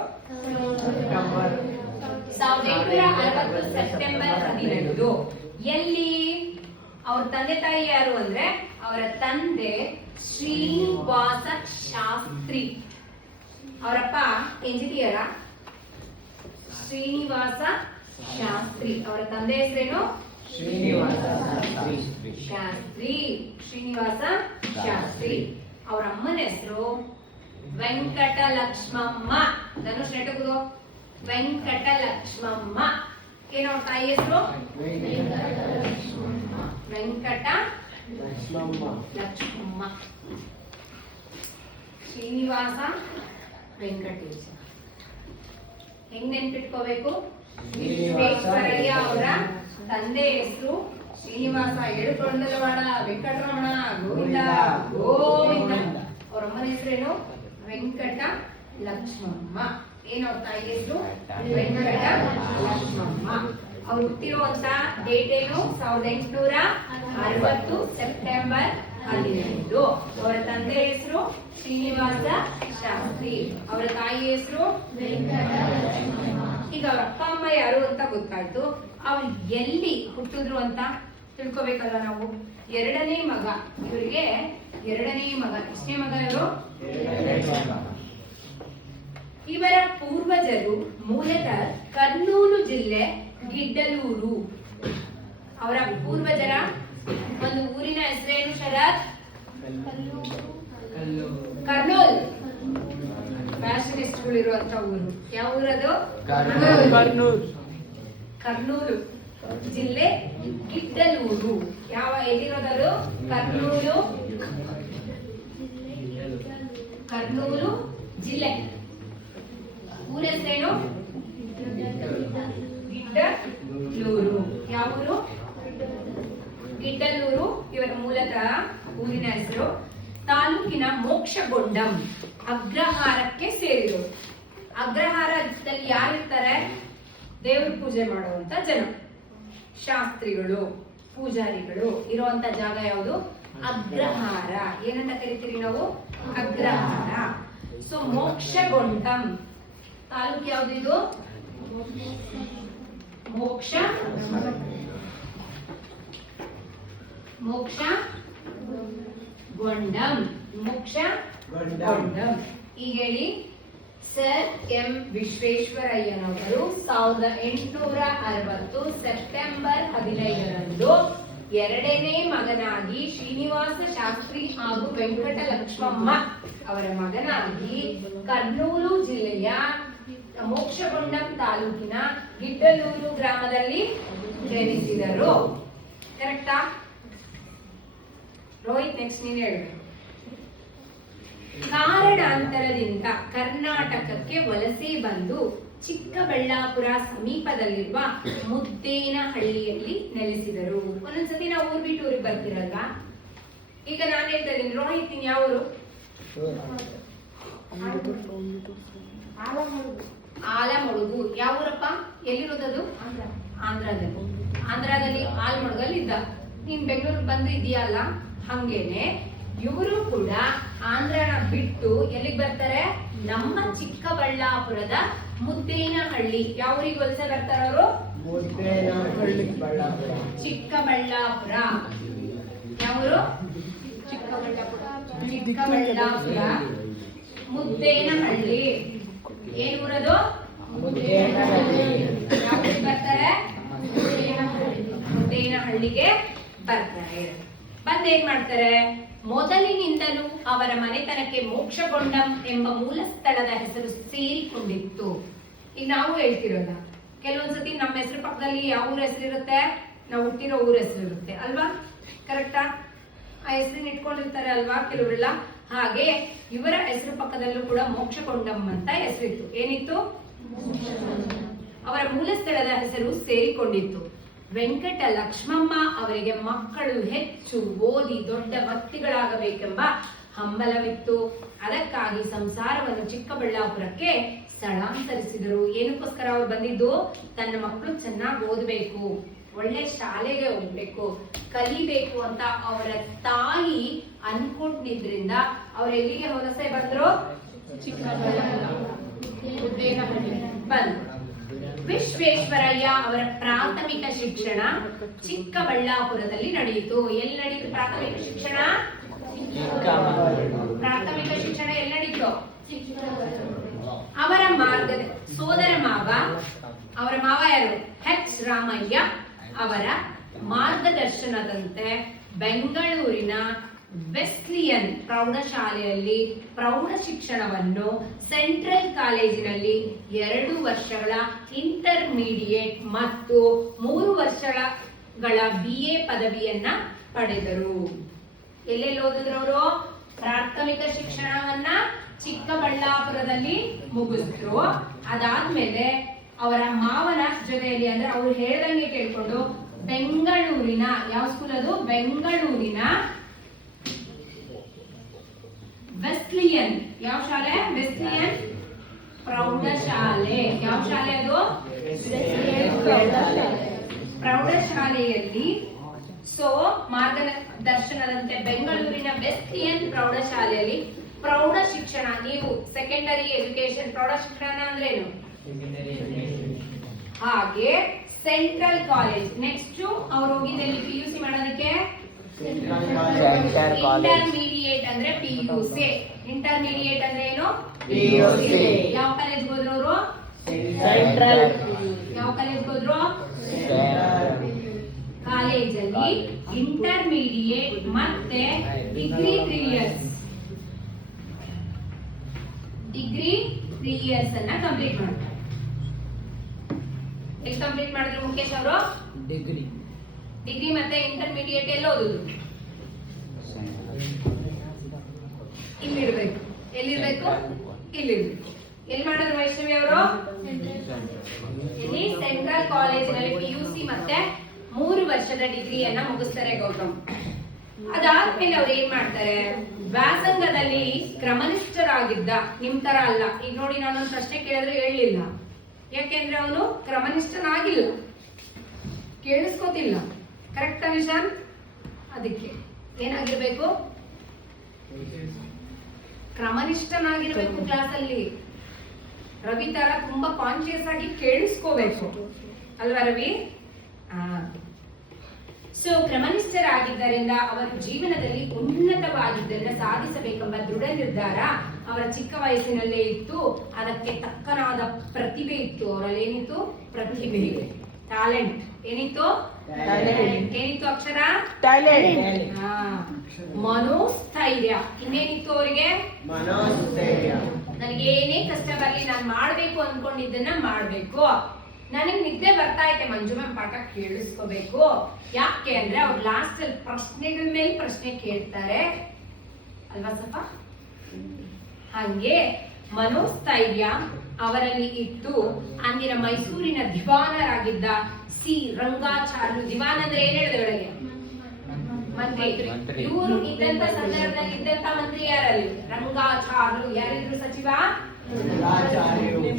1860 ಸೆಪ್ಟೆಂಬರ್ 15. ಎಲ್ಲಿ? ಅವ್ರ ತಂದೆ ತಾಯಿ ಯಾರು ಅಂದ್ರೆ, ಅವರ ತಂದೆ ಶ್ರೀನಿವಾಸ ಶಾಸ್ತ್ರಿ. ಅವರಪ್ಪ ಎಂಜಿನಿಯರ ಶ್ರೀನಿವಾಸ ಶಾಸ್ತ್ರಿ. ಅವರ ತಂದೆ ಹೆಸರೇನು? ಶ್ರೀನಿವಾಸ ಶಾಸ್ತ್ರಿ. ಅವರ ಅಮ್ಮನ ಹೆಸರು ವೆಂಕಟಲಕ್ಷ್ಮಮ್ಮ. ಧನುಷ್ ನೆಟ್ಟಗುದು ವೆಂಕಟಲಕ್ಷ್ಮಮ್ಮ. ಏನೋ ತಾಯಿ ಹೆಸರು? ವೆಂಕಟ ಲಕ್ಷ್ಮಮ್ಮ. ಶ್ರೀನಿವಾಸ ವೆಂಕಟೇಶ. ಹೆಂಗ್ ನೆನ್ಪಿಟ್ಕೋಬೇಕು? ವಿಶ್ವೇಶ್ವರಯ್ಯ ಅವರ ತಂದೆ ಹೆಸರು ಶ್ರೀನಿವಾಸ, ಎಳುಕೊಂಡಲವಾಡ ವೆಂಕಟರಮಣ ಗೋವಿಂದ ಗೋವಿಂದ. ಅವ್ರ ಅಮ್ಮನ ಹೆಸರೇನು? ವೆಂಕಟ ಲಕ್ಷ್ಮಮ್ಮ. ಏನೋ ತಾಯಿ ಹೆಸರು? ವೆಂಕಟ ಲಕ್ಷ್ಮಮ್ಮ. ಅವ್ರು ಹುಟ್ಟಿರುವಂತ ಡೇಟ್ ಏನು? 1860 ಸೆಪ್ಟೆಂಬರ್ 15. ಅವರ ತಂದೆ ಹೆಸರು ಶ್ರೀನಿವಾಸ ಶಾಸ್ತ್ರಿ. ಅವರ ತಾಯಿ ಹೆಸರು ವೆಂಕಟ ಲಕ್ಷ್ಮಮ್ಮ. ಈಗ ಅವ್ರ ಅಪ್ಪ ಅಮ್ಮ ಯಾರು ಅಂತ ಗೊತ್ತಾಯ್ತು. ಅವ್ರು ಎಲ್ಲಿ ಹುಟ್ಟಿದ್ರು ಅಂತ ತಿಳ್ಕೊಬೇಕಲ್ಲ ನಾವು. ಎರಡನೇ ಮಗ ಇವರಿಗೆ. ಎರಡನೇ ಮಗ. ಎಷ್ಟನೇ ಮಗ ಇವರು? ಇವರ ಪೂರ್ವಜರು ಮೂಲತಃ ಕರ್ನೂಲು ಜಿಲ್ಲೆ ಗಿಡ್ಡಲೂರು. ಅವರ ಪೂರ್ವಜರ ಒಂದು ಊರಿನ ಹೆಸರೇನು ಶರತ್? ಕರ್ನೂಲ್. ಫ್ಯಾಷನಿಸ್ಟ್ಗಳು ಇರುವಂತ ಊರು. ಯಾವ ಊರದು? ಕರ್ನೂಲು ಜಿಲ್ಲೆ ಗಿಡ್ಡಲೂರು. ಯಾವ ಎಲ್ಲಿರೋದು? ಕರ್ನೂಲು ಜಿಲ್ಲೆ. ಊರ ಹೆಸರೇನು? ಗಿಡ್ಡಲೂರು. ಯಾವ ಊರು? ಗಿಡ್ಡಲೂರು ಇವರ ಮೂಲತಃ ಊರಿನ ಹೆಸರು. ತಾಲೂಕಿನ ಮೋಕ್ಷಗೊಂಡಂ ಅಗ್ರಹಾರಕ್ಕೆ ಸೇರಿದವರು. ಅಗ್ರಹಾರದಲ್ಲಿ ಯಾರಿರ್ತಾರೆ? ದೇವ್ರ ಪೂಜೆ ಮಾಡುವಂತ ಜನ, ಶಾಸ್ತ್ರಿಗಳು, ಪೂಜಾರಿಗಳು ಇರುವಂತ ಜಾಗ ಯಾವುದು? ಅಗ್ರಹಾರ. ಏನಂತ ಕರಿತೀರಿ ನಾವು? ಅಗ್ರಹಾರ. ಸೊ ಮೋಕ್ಷಗೊಂಡಂ ತಾಲೂಕು ಯಾವುದು ಇದು? ಮೋಕ್ಷ ಗೊಂಡಂ. ಈಗ ಹೇಳಿ. ಸರ್ ಎಂ ವಿಶ್ವೇಶ್ವರಯ್ಯನವರು 1860 ಸೆಪ್ಟೆಂಬರ್ 15ರಂದು ಎರಡನೇ ಮಗನಾಗಿ ಶ್ರೀನಿವಾಸ ಶಾಸ್ತ್ರಿ ಹಾಗೂ ವೆಂಕಟ ಲಕ್ಷ್ಮಮ್ಮ ಅವರ ಮಗನಾಗಿ ಕರ್ನೂಲು ಜಿಲ್ಲೆಯ ಮೋಕ್ಷಗೊಂಡಂ ತಾಲೂಕಿನ ಗಿಡ್ಡಲೂರು ಗ್ರಾಮದಲ್ಲಿ ಜನಿಸಿದರು. ಕರೆಕ್ಟಾ ರೋಹಿತ್? ನೆಕ್ಸ್ಟ್ ನೀನು ಹೇಳ್ಬೇಕು. ಕಾರಣಾಂತರದಿಂದ ಕರ್ನಾಟಕಕ್ಕೆ ವಲಸೆ ಬಂದು ಚಿಕ್ಕಬಳ್ಳಾಪುರ ಸಮೀಪದಲ್ಲಿರುವ ಮುದ್ದೇನಹಳ್ಳಿಯಲ್ಲಿ ನೆಲೆಸಿದರು. ಒಂದೊಂದ್ಸತಿ ನಾವು ಊರ್ ಬಿಟ್ಟು ಊರಿಗೆ ಬರ್ತಿರಲ್ವಾ? ಈಗ ನಾನು ಹೇಳ್ತಾ ಇದ್ದೀನಿ, ರೋಹಿತ್ ನೀನ್ ಯಾವ ಊರು? ಆಲಮಡುಗು. ಯಾವ ಊರಪ್ಪ? ಎಲ್ಲಿರೋದದು? ಆಂಧ್ರದಲ್ಲಿ ಆಲಮಡುಗಲ್ಲಿ ಇದ್ದ. ನೀನ್ ಬೆಂಗಳೂರಿಗೆ ಬಂದು ಇದೆಯಲ್ಲ, ಹಂಗೇನೆ ಇವರು ಕೂಡ ಆಂಧ್ರನ ಬಿಟ್ಟು ಎಲ್ಲಿಗೆ ಬರ್ತಾರೆ? ನಮ್ಮ ಚಿಕ್ಕಬಳ್ಳಾಪುರದ ಮುದ್ದೇನಹಳ್ಳಿ. ಯಾವ ಊರಿಗೆ ವಲಸೆ ಬರ್ತಾರ ಅವರು? ಚಿಕ್ಕಬಳ್ಳಾಪುರ. ಯಾವ ಊರು? ಚಿಕ್ಕಬಳ್ಳಾಪುರ. ಮುದ್ದೇನಹಳ್ಳಿ. ಏನ್ ಊರದು? ಯಾವ ಊರಿಗೆ ಬರ್ತಾರೆ? ಮುದ್ದೇನಹಳ್ಳಿಗೆ ಬರ್ತಾರೆ. ಬಂದ್ ಏನ್ ಮಾಡ್ತಾರೆ? ಮೊದಲಿನಿಂದಲೂ ಅವರ ಮನೆತನಕ್ಕೆ ಮೋಕ್ಷಗೊಂಡಂ ಎಂಬ ಮೂಲ ಸ್ಥಳದ ಹೆಸರು ಸೇರಿಕೊಂಡಿತ್ತು. ಈಗ ನಾವು ಹೇಳ್ತಿರೋಲ್ಲ, ಕೆಲವೊಂದ್ಸತಿ ನಮ್ಮ ಹೆಸರು ಪಕ್ಕದಲ್ಲಿ ಯಾವ ಊರ ಹೆಸರಿರುತ್ತೆ? ನಾವು ಹುಟ್ಟಿರೋ ಊರ ಹೆಸರು ಇರುತ್ತೆ ಅಲ್ವಾ? ಕರೆಕ್ಟಾ? ಆ ಹೆಸರಿನ ಇಟ್ಕೊಂಡಿರ್ತಾರೆ ಅಲ್ವಾ ಕೆಲವರೆಲ್ಲ. ಹಾಗೆ ಇವರ ಹೆಸರು ಪಕ್ಕದಲ್ಲೂ ಕೂಡ ಮೋಕ್ಷಗೊಂಡಂ ಅಂತ ಹೆಸರಿತ್ತು. ಏನಿತ್ತು? ಅವರ ಮೂಲ ಸ್ಥಳದ ಹೆಸರು ಸೇರಿಕೊಂಡಿತ್ತು. ವೆಂಕಟ ಲಕ್ಷ್ಮಮ್ಮ ಅವರಿಗೆ ಮಕ್ಕಳು ಹೆಚ್ಚು ಓದಿ ದೊಡ್ಡ ವ್ಯಕ್ತಿಗಳಾಗಬೇಕೆಂಬ ಹಂಬಲವಿತ್ತು. ಅದಕ್ಕಾಗಿ ಸಂಸಾರವನ್ನು ಚಿಕ್ಕಬಳ್ಳಾಪುರಕ್ಕೆ ಸ್ಥಳಾಂತರಿಸಿದರು. ಏನಕ್ಕೋಸ್ಕರ ಅವ್ರು ಬಂದಿದ್ದು? ತನ್ನ ಮಕ್ಕಳು ಚೆನ್ನಾಗಿ ಓದಬೇಕು, ಒಳ್ಳೆ ಶಾಲೆಗೆ ಹೋಗ್ಬೇಕು, ಕಲಿಬೇಕು ಅಂತ ಅವರ ತಾಯಿ ಅನ್ಕೊಂಡಿದ್ರಿಂದ ಅವ್ರು ಎಲ್ಲಿಗೆ ವಲಸೆ ಬಂದ್ರು? ಬಂದ್ರು. ವಿಶ್ವೇಶ್ವರಯ್ಯ ಅವರ ಪ್ರಾಥಮಿಕ ಶಿಕ್ಷಣ ಚಿಕ್ಕಬಳ್ಳಾಪುರದಲ್ಲಿ ನಡೆಯಿತು. ಎಲ್ಲಿ ನಡೆಯಿತು ಪ್ರಾಥಮಿಕ ಶಿಕ್ಷಣ? ಪ್ರಾಥಮಿಕ ಶಿಕ್ಷಣ ಎಲ್ಲಿ ನಡೆಯಿತು? ಅವರ ಸೋದರ ಮಾವ, ಅವರ ಮಾವ ಯಾರು? ಎಚ್ ರಾಮಯ್ಯ ಅವರ ಮಾರ್ಗದರ್ಶನದಂತೆ ಬೆಂಗಳೂರಿನ ವೆಸ್ಲಿಯನ್ ಪ್ರೌಢಶಾಲೆಯಲ್ಲಿ ಪ್ರೌಢ ಶಿಕ್ಷಣವನ್ನು, ಸೆಂಟ್ರಲ್ ಕಾಲೇಜಿನಲ್ಲಿ 2 ವರ್ಷಗಳ ಇಂಟರ್ಮೀಡಿಯೇಟ್ ಮತ್ತು 3 ವರ್ಷಗಳ BA ಪದವಿಯನ್ನ ಪಡೆದರು. ಎಲ್ಲೆಲ್ಲಿ ಓದಿದ್ರು ಅವರು? ಪ್ರಾಥಮಿಕ ಶಿಕ್ಷಣವನ್ನ ಚಿಕ್ಕಬಳ್ಳಾಪುರದಲ್ಲಿ ಮುಗಿಸಿದ್ರು. ಅದಾದ್ಮೇಲೆ ಅವರ ಮಾವನ ಜೊತೆಯಲ್ಲಿ, ಅಂದ್ರೆ ಅವ್ರು ಹೇಳ್ದಂಗೆ ಕೇಳ್ಕೊಂಡು ಬೆಂಗಳೂರಿನ ಯಾವ ಸ್ಕೂಲ್ ಅದು? ಬೆಂಗಳೂರಿನ ವೆಸ್ಲಿಯನ್ ಯಾವ ಶಾಲೆ? ವೆಸ್ಲಿಯನ್ ಪ್ರೌಢಶಾಲೆ. ಯಾವ ಶಾಲೆ ಅದು? ಪ್ರೌಢಶಾಲೆಯಲ್ಲಿ ಮಾರ್ಗದರ್ಶನದಂತೆ ಬೆಂಗಳೂರಿನ ವೆಸ್ಲಿಯನ್ ಪ್ರೌಢಶಾಲೆಯಲ್ಲಿ ಪ್ರೌಢ ಶಿಕ್ಷಣ, ನೀವು ಸೆಕೆಂಡರಿ ಎಜುಕೇಶನ್, ಪ್ರೌಢ ಶಿಕ್ಷಣ ಅಂದ್ರೇನು? ಹಾಗೆ ಸೆಂಟ್ರಲ್ ಕಾಲೇಜ್. ನೆಕ್ಸ್ಟ್ ಅವ್ರು ಹೋಗಿದ್ದಲ್ಲಿ PUC ಮಾಡೋದಕ್ಕೆ ಇಂಟರ್ಮೀಡಿಯೇಟ್ ಅಂದ್ರೆ PUC. ಇಂಟರ್ಮೀಡಿಯೇಟ್ ಅಂದ್ರೆ ಏನು? PUC. ಯಾವ ಕಾಲೇಜ್ ಹೋದ್ರು ಅವರು? ಸೆಂಟ್ರಲ್. ಯಾವ ಕಾಲೇಜ್ ಹೋದ್ರು? ಕಾಲೇಜಲ್ಲಿ ಇಂಟರ್ಮೀಡಿಯೇಟ್ ಮತ್ತೆ ಡಿಗ್ರಿ 3 ಇಯರ್ಸ್. ಡಿಗ್ರಿ 3 ಇಯರ್ಸ್ ಅನ್ನ ಕಂಪ್ಲೀಟ್ ಮಾಡ್ತಾರೆ. ಎಲ್ಲಿ ಕಂಪ್ಲೀಟ್ ಮಾಡಿದ್ರು ಮುಖೇಶ್ ಅವರು? ಡಿಗ್ರಿ ಮತ್ತೆ ಇಂಟರ್ಮೀಡಿಯೇಟ್ ಎಲ್ಲ ಓದುದು ಇಲ್ಲಿರ್ಬೇಕು. ಎಲ್ಲಿರ್ಬೇಕು? ಇಲ್ಲಿರ್ಬೇಕು. ಎಲ್ಲಿ ಮಾಡಿದ್ರು ವೈಷ್ಣವಿ ಅವರು? ಇಲ್ಲಿ ಸೆಂಟ್ರಲ್ ಕಾಲೇಜಿನಲ್ಲಿ PUC ಮತ್ತೆ 3 ವರ್ಷದ ಡಿಗ್ರಿಯನ್ನ ಮುಗಿಸ್ತಾರೆ ಗೌತಮ್. ಅದಾದ್ಮೇಲೆ ಅವ್ರು ಏನ್ ಮಾಡ್ತಾರೆ, ವ್ಯಾಸಂಗದಲ್ಲಿ ಕ್ರಮನಿಷ್ಠರಾಗಿದ್ದ, ನಿಮ್ ತರ ಅಲ್ಲ. ಈಗ ನೋಡಿ ನಾನೊಂದು ಪ್ರಶ್ನೆ ಕೇಳಿದ್ರೆ ಹೇಳಲಿಲ್ಲ, ಯಾಕೆಂದ್ರೆ ಅವನು ಕ್ರಮನಿಷ್ಠನಾಗಿಲ್ಲ, ಕೇಳಿಸ್ಕೋತಿಲ್ಲ. ಕರೆಕ್ಟ್ ನಿಶಾನ್? ಅದಕ್ಕೆ ಏನಾಗಿರ್ಬೇಕು, ಕ್ರಮನಿಷ್ಠನಾಗಿರ್ಬೇಕು ಕ್ಲಾಸಲ್ಲಿ. ರವಿ ತರ ತುಂಬಾ ಕಾನ್ಶಿಯಸ್ ಆಗಿ ಕೇಳಿಸ್ಕೋಬೇಕು ಅಲ್ವಾ ರವಿ? ಸೊ ಕ್ರಮನಿಷ್ಠರಾಗಿದ್ದರಿಂದ ಅವರು ಜೀವನದಲ್ಲಿ ಉನ್ನತವಾಗಿದ್ದನ್ನ ಸಾಧಿಸಬೇಕೆಂಬ ದೃಢ ನಿರ್ಧಾರ ಅವರ ಚಿಕ್ಕ ವಯಸ್ಸಿನಲ್ಲೇ ಇತ್ತು. ಅದಕ್ಕೆ ತಕ್ಕನಾದ ಪ್ರತಿಭೆ ಇತ್ತು. ಅವರಲ್ಲಿ ಏನಿತ್ತು? ಪ್ರತಿಭೆ, ಟ್ಯಾಲೆಂಟ್. ಏನಿತ್ತು? ಏನಿತ್ತು ಅಕ್ಷರ? ಟ್ಯಾಲೆಂಟ್. ಮನೋಸ್ಥೈರ್ಯ. ಇನ್ನೇನಿತ್ತು ಅವರಿಗೆ? ಮನೋಸ್ಥೈರ್ಯ. ನನಗೆ ಏನೇ ಕಷ್ಟ ಬರಲಿ ನಾನು ಮಾಡ್ಬೇಕು ಅನ್ಕೊಂಡಿದ್ದನ್ನ ಮಾಡ್ಬೇಕು. ನನಗೆ ನಿದ್ದೆ ಬರ್ತಾ ಐತೆ, ಮಂಜು ಮ್ಯಾಮ್ ಪಾಠ ಕೇಳಿಸ್ಕೋಬೇಕು. ಯಾಕೆ ಅಂದ್ರೆ ಅವ್ರು ಲಾಸ್ಟ್ ಅಲ್ಲಿ ಪ್ರಶ್ನೆಗಳ ಮೇಲೆ ಪ್ರಶ್ನೆ ಕೇಳ್ತಾರೆ ಅಲ್ವಾ ಸ್ವಲ್ಪ? ಹಂಗೆ ಮನೋಸ್ಥೈರ್ಯ ಅವರಲ್ಲಿ ಇತ್ತು. ಅಂದಿನ ಮೈಸೂರಿನ ದಿವಾನರಾಗಿದ್ದ ಸಿ ರಂಗಾಚಾರ್ಯ. ದಿವಾನ್ ಅಂದ್ರೆ ಏನ್ ಹೇಳಿದೆ ಬೆಳಗ್ಗೆ? ಮಂತ್ರಿ. ಇವರು ಇದ್ದಂತ ಸಂದರ್ಭದಲ್ಲಿ ಇದ್ದಂತ ಮಂತ್ರಿ ಯಾರಲ್ಲಿ? ರಂಗಾಚಾರ್ಯ. ಯಾರಿದ್ರು ಸಚಿವ?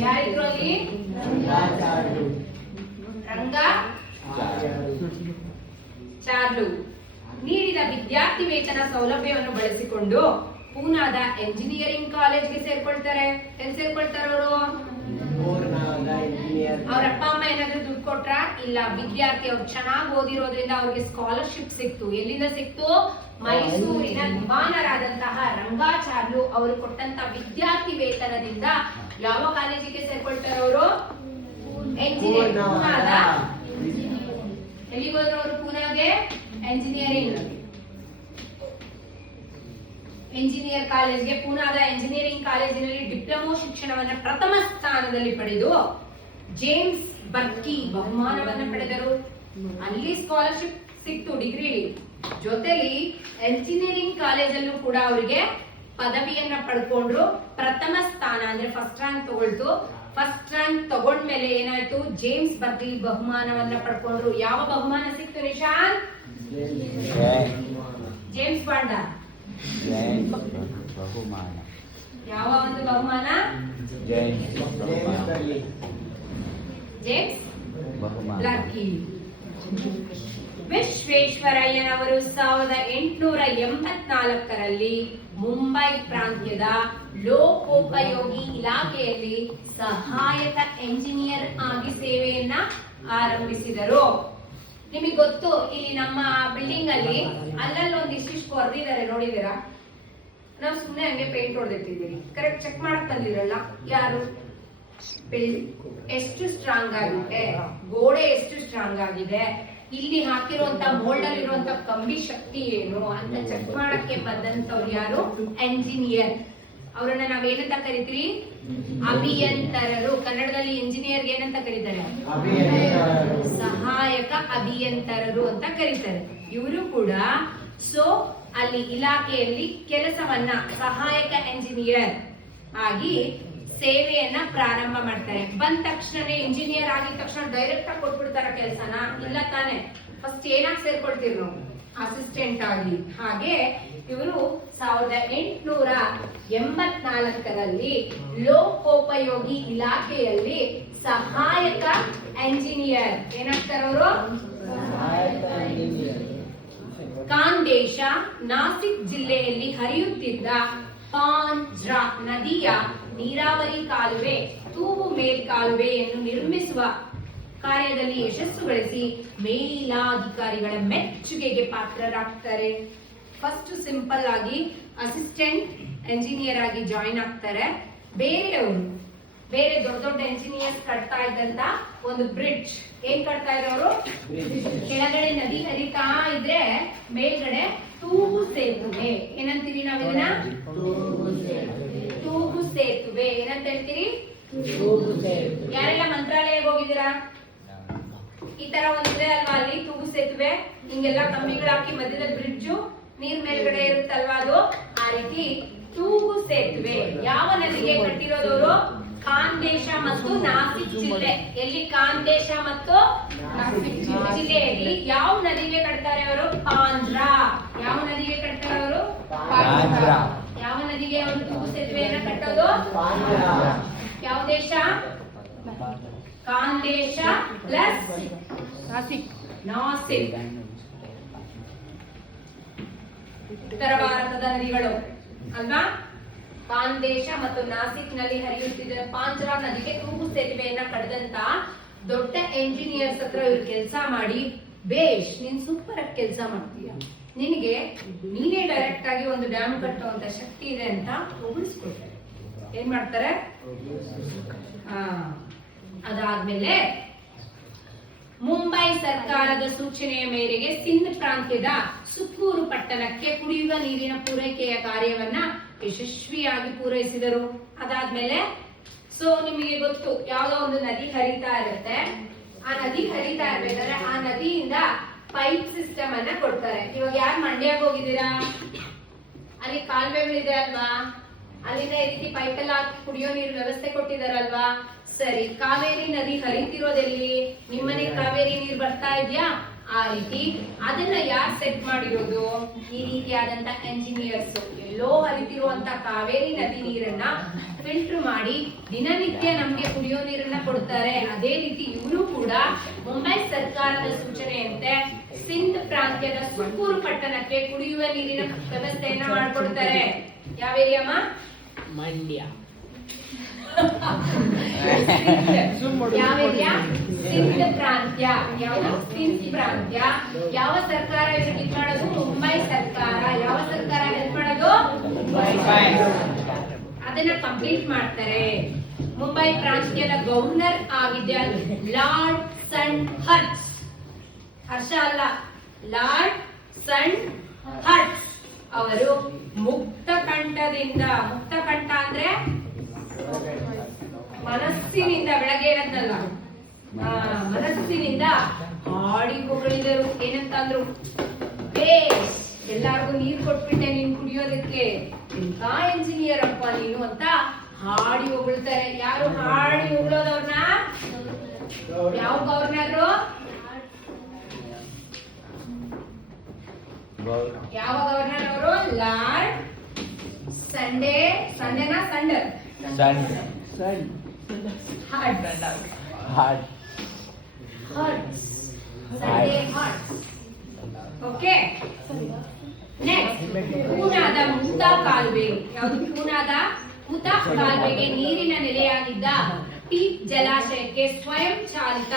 ಯಾರಿದ್ರು ಅಲ್ಲಿ? ರಂಗಾಚಾರ್ಯ. ನೀಡಿದ ವಿದ್ಯಾರ್ಥಿ ವೇತನ ಸೌಲಭ್ಯವನ್ನು ಬಳಸಿಕೊಂಡು ಪೂನಾದ ಎಂಜಿನಿಯರಿಂಗ್ ಕಾಲೇಜ್ಗೆ ಸೇರ್ಕೊಳ್ತಾರೆ. ಎಲ್ಲಿ ಸೇರ್ಕೊಳ್ತಾರೆ ಅವರು? ಅವ್ರ ಅಪ್ಪ ಅಮ್ಮ ಏನಾದ್ರು ದುಡ್ಡು ಕೊಟ್ರ? ಇಲ್ಲ. ವಿದ್ಯಾರ್ಥಿ ಅವ್ರು ಚೆನ್ನಾಗಿ ಓದಿರೋದ್ರಿಂದ ಅವ್ರಿಗೆ ಸ್ಕಾಲರ್ಶಿಪ್ ಸಿಕ್ತು. ಎಲ್ಲಿಂದ ಸಿಕ್ತು? ಮೈಸೂರಿನ ದಿವಾನರಾದಂತಹ ರಂಗಾಚಾರ್ಯ ಅವರು ಕೊಟ್ಟಂತ ವಿದ್ಯಾರ್ಥಿ ವೇತನದಿಂದ ಯಾವ ಕಾಲೇಜಿಗೆ ಸೇರ್ಕೊಳ್ತಾರೆ ಅವರು? ಎಂಜಿನಿಯರಿಂಗ್. ಪೂನಾದ ಎಲ್ಲಿಗೆ ಹೋದ್ರು ಅವರು? ಪೂನಾಗೆ ಎಂಜಿನಿಯರ್ ಕಾಲೇಜ್ಗೆ. ಪೂನಾದ ಎಂಜಿನಿಯರಿಂಗ್ ಕಾಲೇಜಿನಲ್ಲಿ ಡಿಪ್ಲೊಮಾ ಶಿಕ್ಷಣವನ್ನ ಪ್ರಥಮ ಸ್ಥಾನದಲ್ಲಿ ಪಡೆದು ಜೇಮ್ಸ್ ಬರ್ಕಿ ಬಹುಮಾನವನ್ನ ಪಡೆದರು. ಅಲ್ಲಿ ಸ್ಕಾಲರ್ಶಿಪ್ ಸಿಕ್ತು ಡಿಗ್ರಿ ಜೊತೆಲಿ. ಎಂಜಿನಿಯರಿಂಗ್ ಕಾಲೇಜಲ್ಲೂ ಕೂಡ ಅವರಿಗೆ ಪದವಿಯನ್ನ ಪಡ್ಕೊಂಡ್ರು. ಪ್ರಥಮ ಸ್ಥಾನ ಅಂದ್ರೆ ಫಸ್ಟ್ ರ್ಯಾಂಕ್ ತಗೊಳ್ತು. ಫಸ್ಟ್ ರ್ಯಾಂಕ್ ತಗೊಂಡ್ಮೇಲೆ ಏನಾಯ್ತು? ಜೇಮ್ಸ್ ಬರ್ಕಿ ಬಹುಮಾನವನ್ನ ಪಡ್ಕೊಂಡ್ರು. ಯಾವ ಬಹುಮಾನ ಸಿಕ್ತು ನಿಶಾನ್? ಜೇಮ್ಸ್ ಬಾಂಡ ಬಹುಮಾನ. ಯಾವ ಒಂದು ಬಹುಮಾನ? ಜೇಮ್ಸ್ ಲಕ್ಕಿ. ವಿಶ್ವೇಶ್ವರಯ್ಯನವರು 1884ರಲ್ಲಿ ಮುಂಬೈ ಪ್ರಾಂತ್ಯದ ಲೋಕೋಪಯೋಗಿ ಇಲಾಖೆಯಲ್ಲಿ ಸಹಾಯಕ ಎಂಜಿನಿಯರ್ ಆಗಿ ಸೇವೆಯನ್ನ ಆರಂಭಿಸಿದರು. ನಿಮಗೆ ಗೊತ್ತು, ಇಲ್ಲಿ ನಮ್ಮ ಬಿಲ್ಡಿಂಗ್ ಅಲ್ಲಿ ಒಂದಿಷ್ಟು ಕೊರ್ದಿದ್ದಾರೆ, ನೋಡಿದೀರಾ? ನಾವು ಸುಮ್ಮನೆ ಹಂಗೆ ಪೇಂಟ್ ಹೊಡೆದಿಟ್ಟಿದ್ದೀರಿ. ಕರೆಕ್ಟ್ ಚೆಕ್ ಮಾಡಕ್ ತಂದಿರಲ್ಲ ಯಾರು? ಎಷ್ಟು ಸ್ಟ್ರಾಂಗ್ ಆಗಿದೆ, ಗೋಡೆ ಎಷ್ಟು ಸ್ಟ್ರಾಂಗ್ ಆಗಿದೆ, ಇಲ್ಲಿ ಹಾಕಿರುವಂತ ಮೋಲ್ಡ್ ಅಲ್ಲಿ ಇರುವಂತ ಕಂಬಿ ಶಕ್ತಿ ಏನು ಅಂತ ಚೆಕ್ ಮಾಡಕ್ಕೆ ಬಂದಂತವ್ರು ಯಾರು? ಎಂಜಿನಿಯರ್. ಅವರನ್ನ ನಾವೇನಂತ ಕರಿತೀವಿ? ಅಭಿಯಂತರರು. ಕನ್ನಡದಲ್ಲಿ ಇಂಜಿನಿಯರ್ ಏನಂತ ಕರೀತಾರೆ? ಸಹಾಯಕ ಅಭಿಯಂತರರು ಅಂತ ಕರೀತಾರೆ. ಇವರು ಕೂಡ ಅಲ್ಲಿ ಇಲಾಖೆಯಲ್ಲಿ ಕೆಲಸವನ್ನ ಸಹಾಯಕ ಎಂಜಿನಿಯರ್ ಆಗಿ ಸೇವೆಯನ್ನ ಪ್ರಾರಂಭ ಮಾಡ್ತಾರೆ. ಬಂದ ತಕ್ಷಣ ಇಂಜಿನಿಯರ್ ಆಗಿದ ತಕ್ಷಣ ಡೈರೆಕ್ಟ್ ಆಗಿ ಕೊಟ್ಬಿಡ್ತಾರ ಕೆಲಸನ? ಇಲ್ಲ ತಾನೆ. ಫಸ್ಟ್ ಏನಾಗಿ ಸೇರ್ಕೊಳ್ತೀವಿ ನಾವು? ಅಸಿಸ್ಟೆಂಟ್ ಆಗಿ. ಹಾಗೆ ಇವರು 1884ರಲ್ಲಿ ಲೋಕೋಪಯೋಗಿ ಇಲಾಖೆಯಲ್ಲಿ ಸಹಾಯಕ ಎಂಜಿನಿಯರ್ ಏನಾಗ್ತಾರ ಅವರು? ಖಾಂದೇಶ ನಾಸಿಕ್ ಜಿಲ್ಲೆಯಲ್ಲಿ ಹರಿಯುತ್ತಿದ್ದ ಪಾಂಜ್ರಾ ನದಿಯ ನೀರಾವರಿ ಕಾಲುವೆ, ತೂವು ಮೇಲ್ಕಾಲುವೆಯನ್ನು ನಿರ್ಮಿಸುವ ಕಾರ್ಯದಲ್ಲಿ ಯಶಸ್ಸು ಗಳಿಸಿ ಮೇಲಾಧಿಕಾರಿಗಳ ಮೆಚ್ಚುಗೆಗೆ ಪಾತ್ರರಾಗ್ತಾರೆ. ಫಸ್ಟ್ ಸಿಂಪಲ್ ಆಗಿ ಅಸಿಸ್ಟೆಂಟ್ ಎಂಜಿನಿಯರ್ ಆಗಿ ಜಾಯಿನ್ ಆಗ್ತಾರೆ. ಬೇರೆ ದೊಡ್ಡ ದೊಡ್ಡ ಎಂಜಿನಿಯರ್ಸ್ ಕಟ್ತಾ ಇದ್ದಂತ ಒಂದು ಬ್ರಿಡ್ಜ್ ಏನ್ ಕಟ್ತಾ ಇರೋರು? ಕೆಳಗಡೆ ನದಿ ಹರಿತಾ ಇದ್ರೆ ಮೇಲ್ಗಡೆ ತೂಗು ಸೇತುವೆ. ಏನಂತೀವಿ ನಾವ್ ಇದನ್ನ? ತೂಗು ಸೇತುವೆ. ಏನಂತ ಹೇಳ್ತೀರಿ? ಯಾರೆಲ್ಲ ಮಂತ್ರಾಲಯಕ್ಕೆ ಹೋಗಿದ್ದೀರಾ? ಈ ತರ ಒಂದಿದೆ ಅಲ್ವಾ ಅಲ್ಲಿ ತೂಗು ಸೇತುವೆ, ಹಿಂಗೆಲ್ಲ ಕಂಬಿಗಳು ಹಾಕಿ ಮಧ್ಯದಲ್ಲಿ ಬ್ರಿಡ್ಜು, ನೀರ್ ಮೇಲ್ಗಡೆ ಇರುತ್ತಲ್ವಾ ಅದು. ಆ ರೀತಿ ತೂಗು ಸೇತುವೆ ಯಾವ ನದಿಗೆ ಕಟ್ಟಿರೋದವರು? ಖಾಂದೇಶ ಮತ್ತು ನಾಸಿಕ್ ಜಿಲ್ಲೆ. ಎಲ್ಲಿ ಖಾಂದೇಶ ಮತ್ತು ನಾಸಿಕ್ ಜಿಲ್ಲೆಯಲ್ಲಿ ಯಾವ ನದಿಗೆ ಕಟ್ತಾರೆ ಅವರು? ಪಾಂಜ್ರಾ. ಯಾವ ನದಿಗೆ ಕಟ್ತಾರೆ ಅವರು? ಪಾಂಜ್ರಾ. ಯಾವ ನದಿಗೆ ಅವರು ತೂಗು ಸೇತುವೆಯನ್ನು ಕಟ್ಟೋದು? ಯಾವ ದೇಶ? ಖಾಂದೇಶ ಪ್ಲಸ್ ನಾಸಿಕ್. ನಾಸಿಕ್ ಉತ್ತರ ಭಾರತದ ನದಿಗಳು ಅಲ್ವಾ? ಖಾಂದೇಶ ಮತ್ತು ನಾಸಿಕ್ ನಲ್ಲಿ ಹರಿಯುತ್ತಿದ್ದ ಪಾಂಜ್ರಾ ನದಿಗೆ ತೂಗು ಸೇತುವೆಯನ್ನ ಕಟ್ಟದಂತ ದೊಡ್ಡ ಎಂಜಿನಿಯರ್ಸ್ ಹತ್ರ ಇವ್ರು ಕೆಲಸ ಮಾಡಿ, ಬೇಷ್ ನೀನ್ ಸೂಪರ್ ಆಗಿ ಕೆಲಸ ಮಾಡ್ತೀಯ, ನಿನಗೆ ನೀನೇ ಡೈರೆಕ್ಟ್ ಆಗಿ ಒಂದು ಡ್ಯಾಮ್ ಕಟ್ಟುವಂತ ಶಕ್ತಿ ಇದೆ ಅಂತ ಹೊಗಳಿಸ್ಕೊಳ್ತಾರೆ. ಏನ್ ಮಾಡ್ತಾರೆ? ಅದಾದ್ಮೇಲೆ ಮುಂಬೈ ಸರ್ಕಾರದ ಸೂಚನೆಯ ಮೇರೆಗೆ ಸಿಂಧ್ ಪ್ರಾಂತ್ಯದ ಸುತ್ತೂರು ಪಟ್ಟಣಕ್ಕೆ ಕುಡಿಯುವ ನೀರಿನ ಪೂರೈಕೆಯ ಕಾರ್ಯವನ್ನ ಯಶಸ್ವಿಯಾಗಿ ಪೂರೈಸಿದರು. ಅದಾದ್ಮೇಲೆ ನಿಮಗೆ ಗೊತ್ತು, ಯಾವ್ದೋ ಒಂದು ನದಿ ಹರಿತಾ ಇರುತ್ತೆ, ಆ ನದಿ ಹರಿತಾ ಇರ್ಬೇಕಾದ್ರೆ ಆ ನದಿಯಿಂದ ಪೈಪ್ ಸಿಸ್ಟಮ್ ಅನ್ನ ಕೊಡ್ತಾರೆ. ಇವಾಗ ಯಾರು ಮಂಡ್ಯಕ್ಕೆ ಹೋಗಿದ್ದೀರಾ? ಅಲ್ಲಿ ಕಾಲುವೆಗಳಿದೆ ಅಲ್ವಾ, ಅಲ್ಲಿಂದ ಈ ರೀತಿ ಪೈಪ್ ಎಲ್ಲ ಕುಡಿಯೋ ನೀರು ವ್ಯವಸ್ಥೆ ಕೊಟ್ಟಿದಾರಲ್ವಾ? ಸರಿ, ಕಾವೇರಿ ನದಿ ಹರಿತಿರೋದೆಲ್ಲಿ? ನಿಮ್ಮನೆ ಕಾವೇರಿ ನೀರು ಬರ್ತಾ ಇದ್ಯಾ? ಆ ರೀತಿ ಅದನ್ನ ಯಾರು ಸೆಟ್ ಮಾಡಿರೋದು? ಈ ರೀತಿಯಾದಂತ ಎಂಜಿನಿಯರ್ಸ್. ಎಲ್ಲೋ ಹರಿತಿರುವಂತ ಕಾವೇರಿ ನದಿ ನೀರನ್ನ ಫಿಲ್ಟರ್ ಮಾಡಿ ದಿನನಿತ್ಯ ನಮ್ಗೆ ಕುಡಿಯೋ ನೀರನ್ನ ಕೊಡ್ತಾರೆ. ಅದೇ ರೀತಿ ಇವರು ಕೂಡ ಮುಂಬೈ ಸರ್ಕಾರದ ಸೂಚನೆಯಂತೆ ಸಿಂಧ್ ಪ್ರಾಂತ್ಯದ ಸುತ್ತೂರು ಪಟ್ಟಣಕ್ಕೆ ಕುಡಿಯುವ ನೀರಿನ ವ್ಯವಸ್ಥೆಯನ್ನ ಮಾಡಿಕೊಡ್ತಾರೆ. ಯಾವ ಏರಿಯಾಮ? ಮಂಡ್ಯ. ಯಾವ ಏರಿಯಾ? ಸಿಂಧ್ ಪ್ರಾಂತ್ಯ. ಯಾವುದು? ಸಿಂಧ್ ಪ್ರಾಂತ್ಯ. ಯಾವ ಸರ್ಕಾರ ಇದಕ್ಕೆ ಇದು ಮಾಡೋದು? ಮುಂಬೈ ಸರ್ಕಾರ. ಯಾವ ಸರ್ಕಾರ ಹೆಲ್ಪ್ ಮಾಡೋದು? ಮುಂಬೈ. ಅದನ್ನ ಕಂಪ್ಲೀಟ್ ಮಾಡ್ತಾರೆ. ಮುಂಬೈ ಪ್ರಾಂತ್ಯದ ಗವರ್ನರ್ ಆಗಿದ್ದ ಲಾರ್ಡ್ ಸನ್ ಹರ್ಟ್ಸ್. ಹರ್ಷ ಅಲ್ಲ, ಲಾರ್ಡ್ ಸನ್ ಹರ್ಟ್ಸ್ ಅವರು ಮುಕ್ತ ಕಂಠದಿಂದ, ಮುಕ್ತ ಕಂಠ ಅಂದ್ರೆ ಮನಸ್ಸಿನಿಂದ, ಬೆಳಗ್ಗೆ ಇರತ್ತಲ್ಲ, ಮನಸ್ಸಿನಿಂದ ಹಾಡಿ ಹೊಗಳಿದರು. ಏನಂತಂದ್ರು? ಎಲ್ಲಾರ್ಗು ನೀರ್ ಕೊಟ್ಬಿಟ್ಟೆ ನೀನ್ ಕುಡಿಯೋದಕ್ಕೆ, ಎಂತ ಎಂಜಿನಿಯರ್ ಅಪ್ಪ ನೀನು ಅಂತ ಹಾಡಿ ಹೊಗಳ್ತಾರೆ. ಯಾರು ಹಾಡಿ ಹೊಗಳೋದವ್ರನ್ನ? ಯಾವ ಗವರ್ನರು? ಯಾವ ಗವರ್ನರ್ ಅವರು? ಲಾರ್ಡ್ ಸಂಡೆನಾ ಸಂಡರ್ ಓಕೆ. ನೆಕ್ಸ್ಟ್, ಪೂನಾದ ಮುತಾ ಕಾಲುವೆ. ಯಾವುದು? ಪೂನಾದ ಮುತಾ ಕಾಲುವೆಗೆ ನೀರಿನ ನೆಲೆಯಾಗಿದ್ದ ಟೀಪ್ ಜಲಾಶಯಕ್ಕೆ ಸ್ವಯಂ ಚಾಲಿತ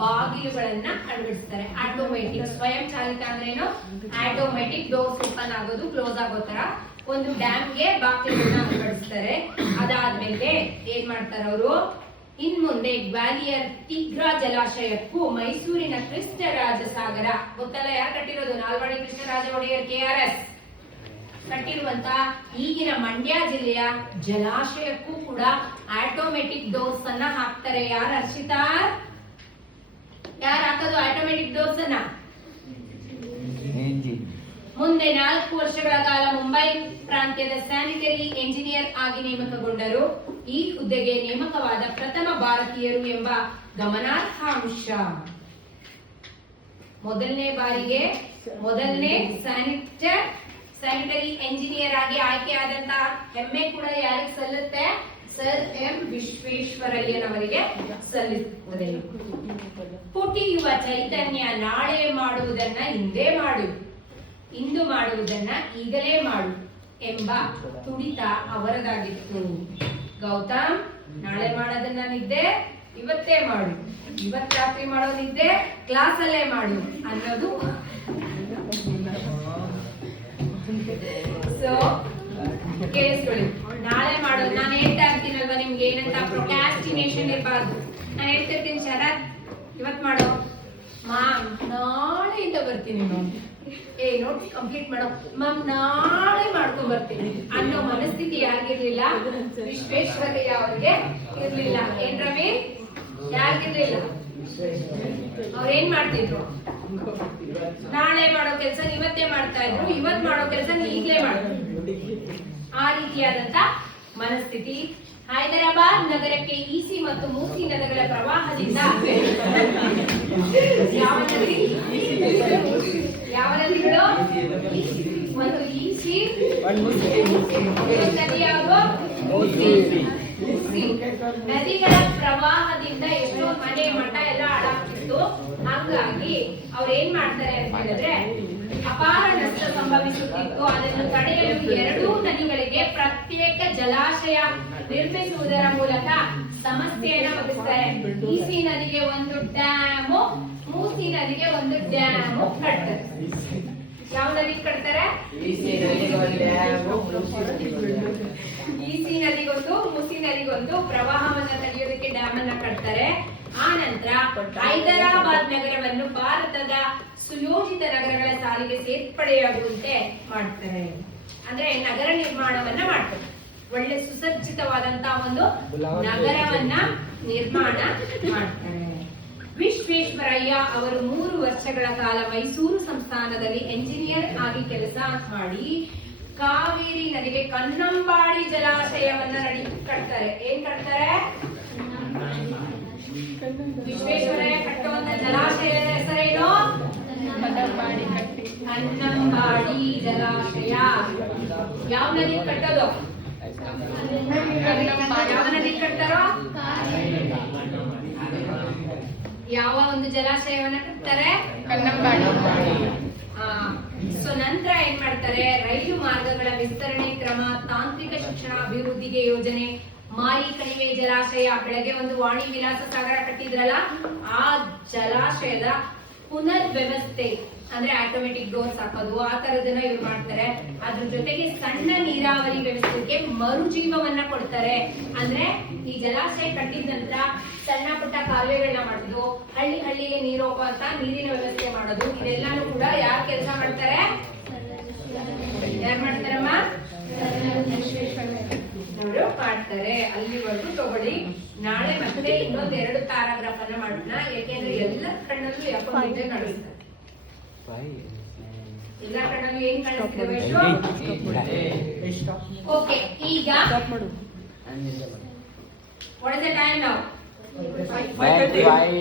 ಬಾಗಿಲುಗಳನ್ನ ಅಳವಡಿಸ್ತಾರೆ. ಆಟೋಮೆಟಿಕ್. ಸ್ವಯಂ ಚಾಲಿತ ಅಂದ್ರೆ ಏನು? ಆಟೋಮೆಟಿಕ್ ಡೋರ್ಸ್ ಓಪನ್ ಆಗೋದು, ಕ್ಲೋಸ್ ಆಗೋ ತರ ಒಂದು ಡ್ಯಾಮ್ಗೆ ಬಾಗಿಲುಗಳನ್ನ ಅಳವಡಿಸ್ತಾರೆ. ಅದಾದ್ಮೇಲೆ ಏನ್ ಮಾಡ್ತಾರೆ ಅವರು? ಇನ್ ಮುಂದೆ ಗ್ವಾಲಿಯರ್ ಟಿಗ್ರಾ ಜಲಾಶಯಕ್ಕೂ ಮೈಸೂರಿನ ಕೃಷ್ಣರಾಜ ಸಾಗರ, ಗೊತ್ತಲ್ಲ ಯಾರು ಕಟ್ಟಿರೋದು? ನಾಲ್ವಡಿ ಕೃಷ್ಣರಾಜ ಒಡೆಯರ್ KRS ಕಟ್ಟಿರುವಂತ ಈಗಿನ ಮಂಡ್ಯ ಜಿಲ್ಲೆಯ ಜಲಾಶಯಕ್ಕೂ ಕೂಡ ಆಟೋಮೆಟಿಕ್ ಡೋರ್ಸ್ ಅನ್ನ ಹಾಕ್ತಾರೆ. ಯಾರು? ಹರ್ಷಿತಾ, ಯಾರು ಹಾಕೋದು ಆಟೋಮೆಟಿಕ್ ಡೋರ್ಸ್ ಅನ್ನ? ಮುಂದೆ 4 ವರ್ಷಗಳ ಕಾಲ ಮುಂಬೈ ಪ್ರಾಂತ್ಯದ ಸ್ಯಾನಿಟರಿ ಎಂಜಿನಿಯರ್ ಆಗಿ ನೇಮಕಗೊಂಡರು. ಈ ಹುದ್ದೆಗೆ ನೇಮಕವಾದ ಪ್ರಥಮ ಭಾರತೀಯರು ಎಂಬ ಗಮನಾರ್ಹ ಅಂಶ. ಮೊದಲನೇ ಬಾರಿಗೆ ಮೊದಲನೇ ಸ್ಯಾನಿಟರಿ ಎಂಜಿನಿಯರ್ ಆಗಿ ಆಯ್ಕೆಯಾದಂತಹ ಹೆಮ್ಮೆ ಕೂಡ ಯಾರಿಗೆ ಸಲ್ಲುತ್ತೆ? Sir M ವಿಶ್ವೇಶ್ವರಯ್ಯನವರಿಗೆ ಸಲ್ಲಿಸುತ್ತದೆ. ಪುಟಿಯುವ ಚೈತನ್ಯ ನಾಳೆ ಮಾಡುವುದನ್ನ ಇಂದೇ ಮಾಡು, ಇಂದು ಮಾಡುವುದನ್ನ ಈಗಲೇ ಮಾಡು ಎಂಬ ತುಡಿತ ಅವರದಾಗಿತ್ತು. ಗೌತಮ್, ನಾಳೆ ಮಾಡೋದನ್ನ ನಿದ್ದೆ ಇವತ್ತೇ ಮಾಡು, ಇವತ್ತು ರಾತ್ರಿ ಮಾಡೋದಿದ್ದೆ ಕ್ಲಾಸಲ್ಲೇ ಮಾಡು ಅನ್ನೋದು. ಸೊ ಕೇಳಿಸ್ಕೊಳ್ಳಿ, ನಾಳೆ ಮಾಡೋದು. ನಾನು ಹೇಳ್ತಾ ಇರ್ತೀನಲ್ವಾ ನಿಮ್ಗೆ ಏನಂತ, ಪ್ರೊಕ್ರಾಸ್ಟಿನೇಷನ್ ಇರಬಾರ್ದು. ನಾನು ಹೇಳ್ತಿರ್ತೀನಿ, ಶರತ್ ಇವತ್ ಮಾಡೋ, ಮಾಮ್ ನಾಳೆಯಿಂದ ಬರ್ತೀನಿ ಮ್ಯಾಮ್, ನೋಟ್ಸ್ ಕಂಪ್ಲೀಟ್ ಮಾಡೋ ಮ್ಯಾಮ್ ನಾಳೆ ಮಾಡ್ಕೊಂಡ್ ಬರ್ತೀನಿ ಅನ್ನೋ ಮನಸ್ಥಿತಿ ಯಾರಿಗಿರ್ಲಿಲ್ಲ? ವಿಶ್ವೇಶ್ವರಯ್ಯ ಅವ್ರಿಗೆ ಇರ್ಲಿಲ್ಲ. ಏನ್ ರವಿ? ಯಾರಿಗಿರ್ಲಿಲ್ಲ? ಅವ್ರೇನ್ ಮಾಡ್ತಿದ್ರು? ನಾಳೆ ಮಾಡೋ ಕೆಲಸ ಇವತ್ತೇ ಮಾಡ್ತಾ ಇದ್ರು, ಇವತ್ ಮಾಡೋ ಕೆಲಸ ಈಗ್ಲೇ ಮಾಡ್ತಿದ್ರು. ಆ ರೀತಿಯಾದಂತ ಮನಸ್ಥಿತಿ ಹೈದರಾಬಾದ್ ನಗರಕ್ಕೆ ಈಸಿ ಮತ್ತು ಮೂಸಿ ನದಿಗಳ ಪ್ರವಾಹದಿಂದ ಯಾವ ನದಿ? ಯಾವ ನದಿಗಳು? ಒಂದು ಈಸಿ, ನದಿ ಯಾವುದು? ಮೂಸಿ. ನದಿಗಳ ಪ್ರವಾಹದಿಂದ ಎಷ್ಟೋ ಮನೆ ಮಠ ಎಲ್ಲ ಹಾಳಾಗ್ತಿತ್ತು. ಹಾಗಾಗಿ ಅವ್ರು ಏನ್ ಮಾಡ್ತಾರೆ ಅಂತ ಹೇಳಿದ್ರೆ ಅಪಾರ ನಷ್ಟ ಸಂಭವಿಸುತ್ತಿತ್ತು. ಅದನ್ನು ತಡೆಯಲು ಎರಡೂ ನದಿಗಳಿಗೆ ಪ್ರತ್ಯೇಕ ಜಲಾಶಯ ನಿರ್ಮಿಸುವುದರ ಮೂಲಕ ಸಮಸ್ಯೆಯನ್ನು ಬಗೆಹರಿಸ್ತಾರೆ. ಈಸಿ ನದಿಗೆ ಒಂದು ಡ್ಯಾಮು, ಮೂಸಿ ನದಿಗೆ ಒಂದು ಡ್ಯಾಮು ಕಟ್ತಾರೆ. ಯಾವ ನದಿ ಕಟ್ತಾರೆ? ಈಸಿ ನದಿಗೊಂದು, ಮೂಸಿ ನದಿಗೊಂದು ಪ್ರವಾಹವನ್ನ ತಡೆಯೋದಕ್ಕೆ ಡ್ಯಾಮ್ ಅನ್ನ ಕಟ್ತಾರೆ. ಆ ನಂತರ ಹೈದರಾಬಾದ್ ನಗರವನ್ನು ಭಾರತದ ಸುಯೋಜಿತ ನಗರಗಳ ಸಾಲಿಗೆ ಸೇರ್ಪಡೆಯಾಗುವಂತೆ ಮಾಡ್ತಾರೆ. ಅಂದ್ರೆ ನಗರ ನಿರ್ಮಾಣವನ್ನ ಮಾಡ್ತಾರೆ. ಒಳ್ಳೆ ಸುಸಜ್ಜಿತವಾದಂತಹ ಒಂದು ನಗರವನ್ನ ನಿರ್ಮಾಣ ಮಾಡ್ತಾರೆ. ವಿಶ್ವೇಶ್ವರಯ್ಯ ಅವರು 3 ವರ್ಷಗಳ ಕಾಲ ಮೈಸೂರು ಸಂಸ್ಥಾನದಲ್ಲಿ ಎಂಜಿನಿಯರ್ ಆಗಿ ಕೆಲಸ ಮಾಡಿ ಕಾವೇರಿ ನದಿಗೆ ಕನ್ನಂಬಾಡಿ ಜಲಾಶಯವನ್ನ ಕಟ್ತಾರೆ. ಏನ್ ಕಟ್ತಾರೆ? ವಿಶ್ವೇಶ್ವರಯ್ಯ ಕಟ್ಟುವಂತ ಜಲಾಶಯದ ಹೆಸರೇನು? ಕನ್ನಂಬಾಡಿ ಜಲಾಶಯ. ಯಾವ ನದಿ ಕಟ್ಟೋದು? ಯಾವ ನದಿ ಕಟ್ತಾರೋ? ಯಾವ ಒಂದು ಜಲಾಶಯವನ್ನ ಕಟ್ತಾರೆ? ಕನ್ನಂಬಾಡಿ. ಸೊ ನಂತರ ಏನ್ ಮಾಡ್ತಾರೆ? ರೈಲು ಮಾರ್ಗಗಳ ವಿಸ್ತರಣೆ ಕ್ರಮ, ತಾಂತ್ರಿಕ ಶಿಕ್ಷಣ ಅಭಿವೃದ್ಧಿಗೆ ಯೋಜನೆ, ಮಾರಿ ಕಣಿವೆ ಜಲಾಶಯ, ಬೆಳಗ್ಗೆ ಒಂದು ವಾಣಿ ವಿಲಾಸ ಸಾಗರ ಕಟ್ಟಿದ್ರಲ್ಲ, ಆ ಜಲಾಶಯದ ಪುನರ್ ವ್ಯವಸ್ಥೆ ಅಂದ್ರೆ ಆಟೋಮೆಟಿಕ್ ಡೋರ್ಸ್ ಹಾಕೋದು, ಆ ತರದನ್ನ ಇವ್ರು ಮಾಡ್ತಾರೆ. ಅದ್ರ ಜೊತೆಗೆ ಸಣ್ಣ ನೀರಾವರಿ ವ್ಯವಸ್ಥೆಗೆ ಮರುಜೀವವನ್ನ ಕೊಡ್ತಾರೆ. ಅಂದ್ರೆ ಈ ಜಲಾಶಯ ಕಟ್ಟಿದ ನಂತರ ಸಣ್ಣ ಪುಟ್ಟ ಕಾಲುವೆಗಳನ್ನ ಮಾಡೋದು, ಹಳ್ಳಿಗೆ ನೀರು ಹೋಗುವಂತ ನೀರಿನ ವ್ಯವಸ್ಥೆ ಮಾಡೋದು, ಇದೆಲ್ಲಾನು ಕೂಡ ಯಾರು ಕೆಲಸ ಮಾಡ್ತಾರೆ? ಯಾರು ಮಾಡ್ತಾರಮ್ಮ? ಅವರು ಮಾಡ್ತಾರೆ. ಅಲ್ಲಿವರೆಗೂ ತಗೊಳ್ಳಿ. ನಾಳೆ ಮತ್ತೆ ಇನ್ನೊಂದು 2 ಪ್ಯಾರಾಗ್ರಾಫ್ ಅನ್ನ ಮಾಡೋಣ. ಯಾಕೆಂದ್ರೆ ಎಲ್ಲ ಕಣ್ಣಲ್ಲೂ ಯಾಕೋ ನಿದ್ದೆ ಕಾಣಿಸ್ತಾರೆ. ಎಲ್ಲ ಕಣ್ಣಲ್ಲೂ ಏನ್ ಕಾಣಿಸ್ತವೆ? ಓಕೆ, ಈಗ what is the time now?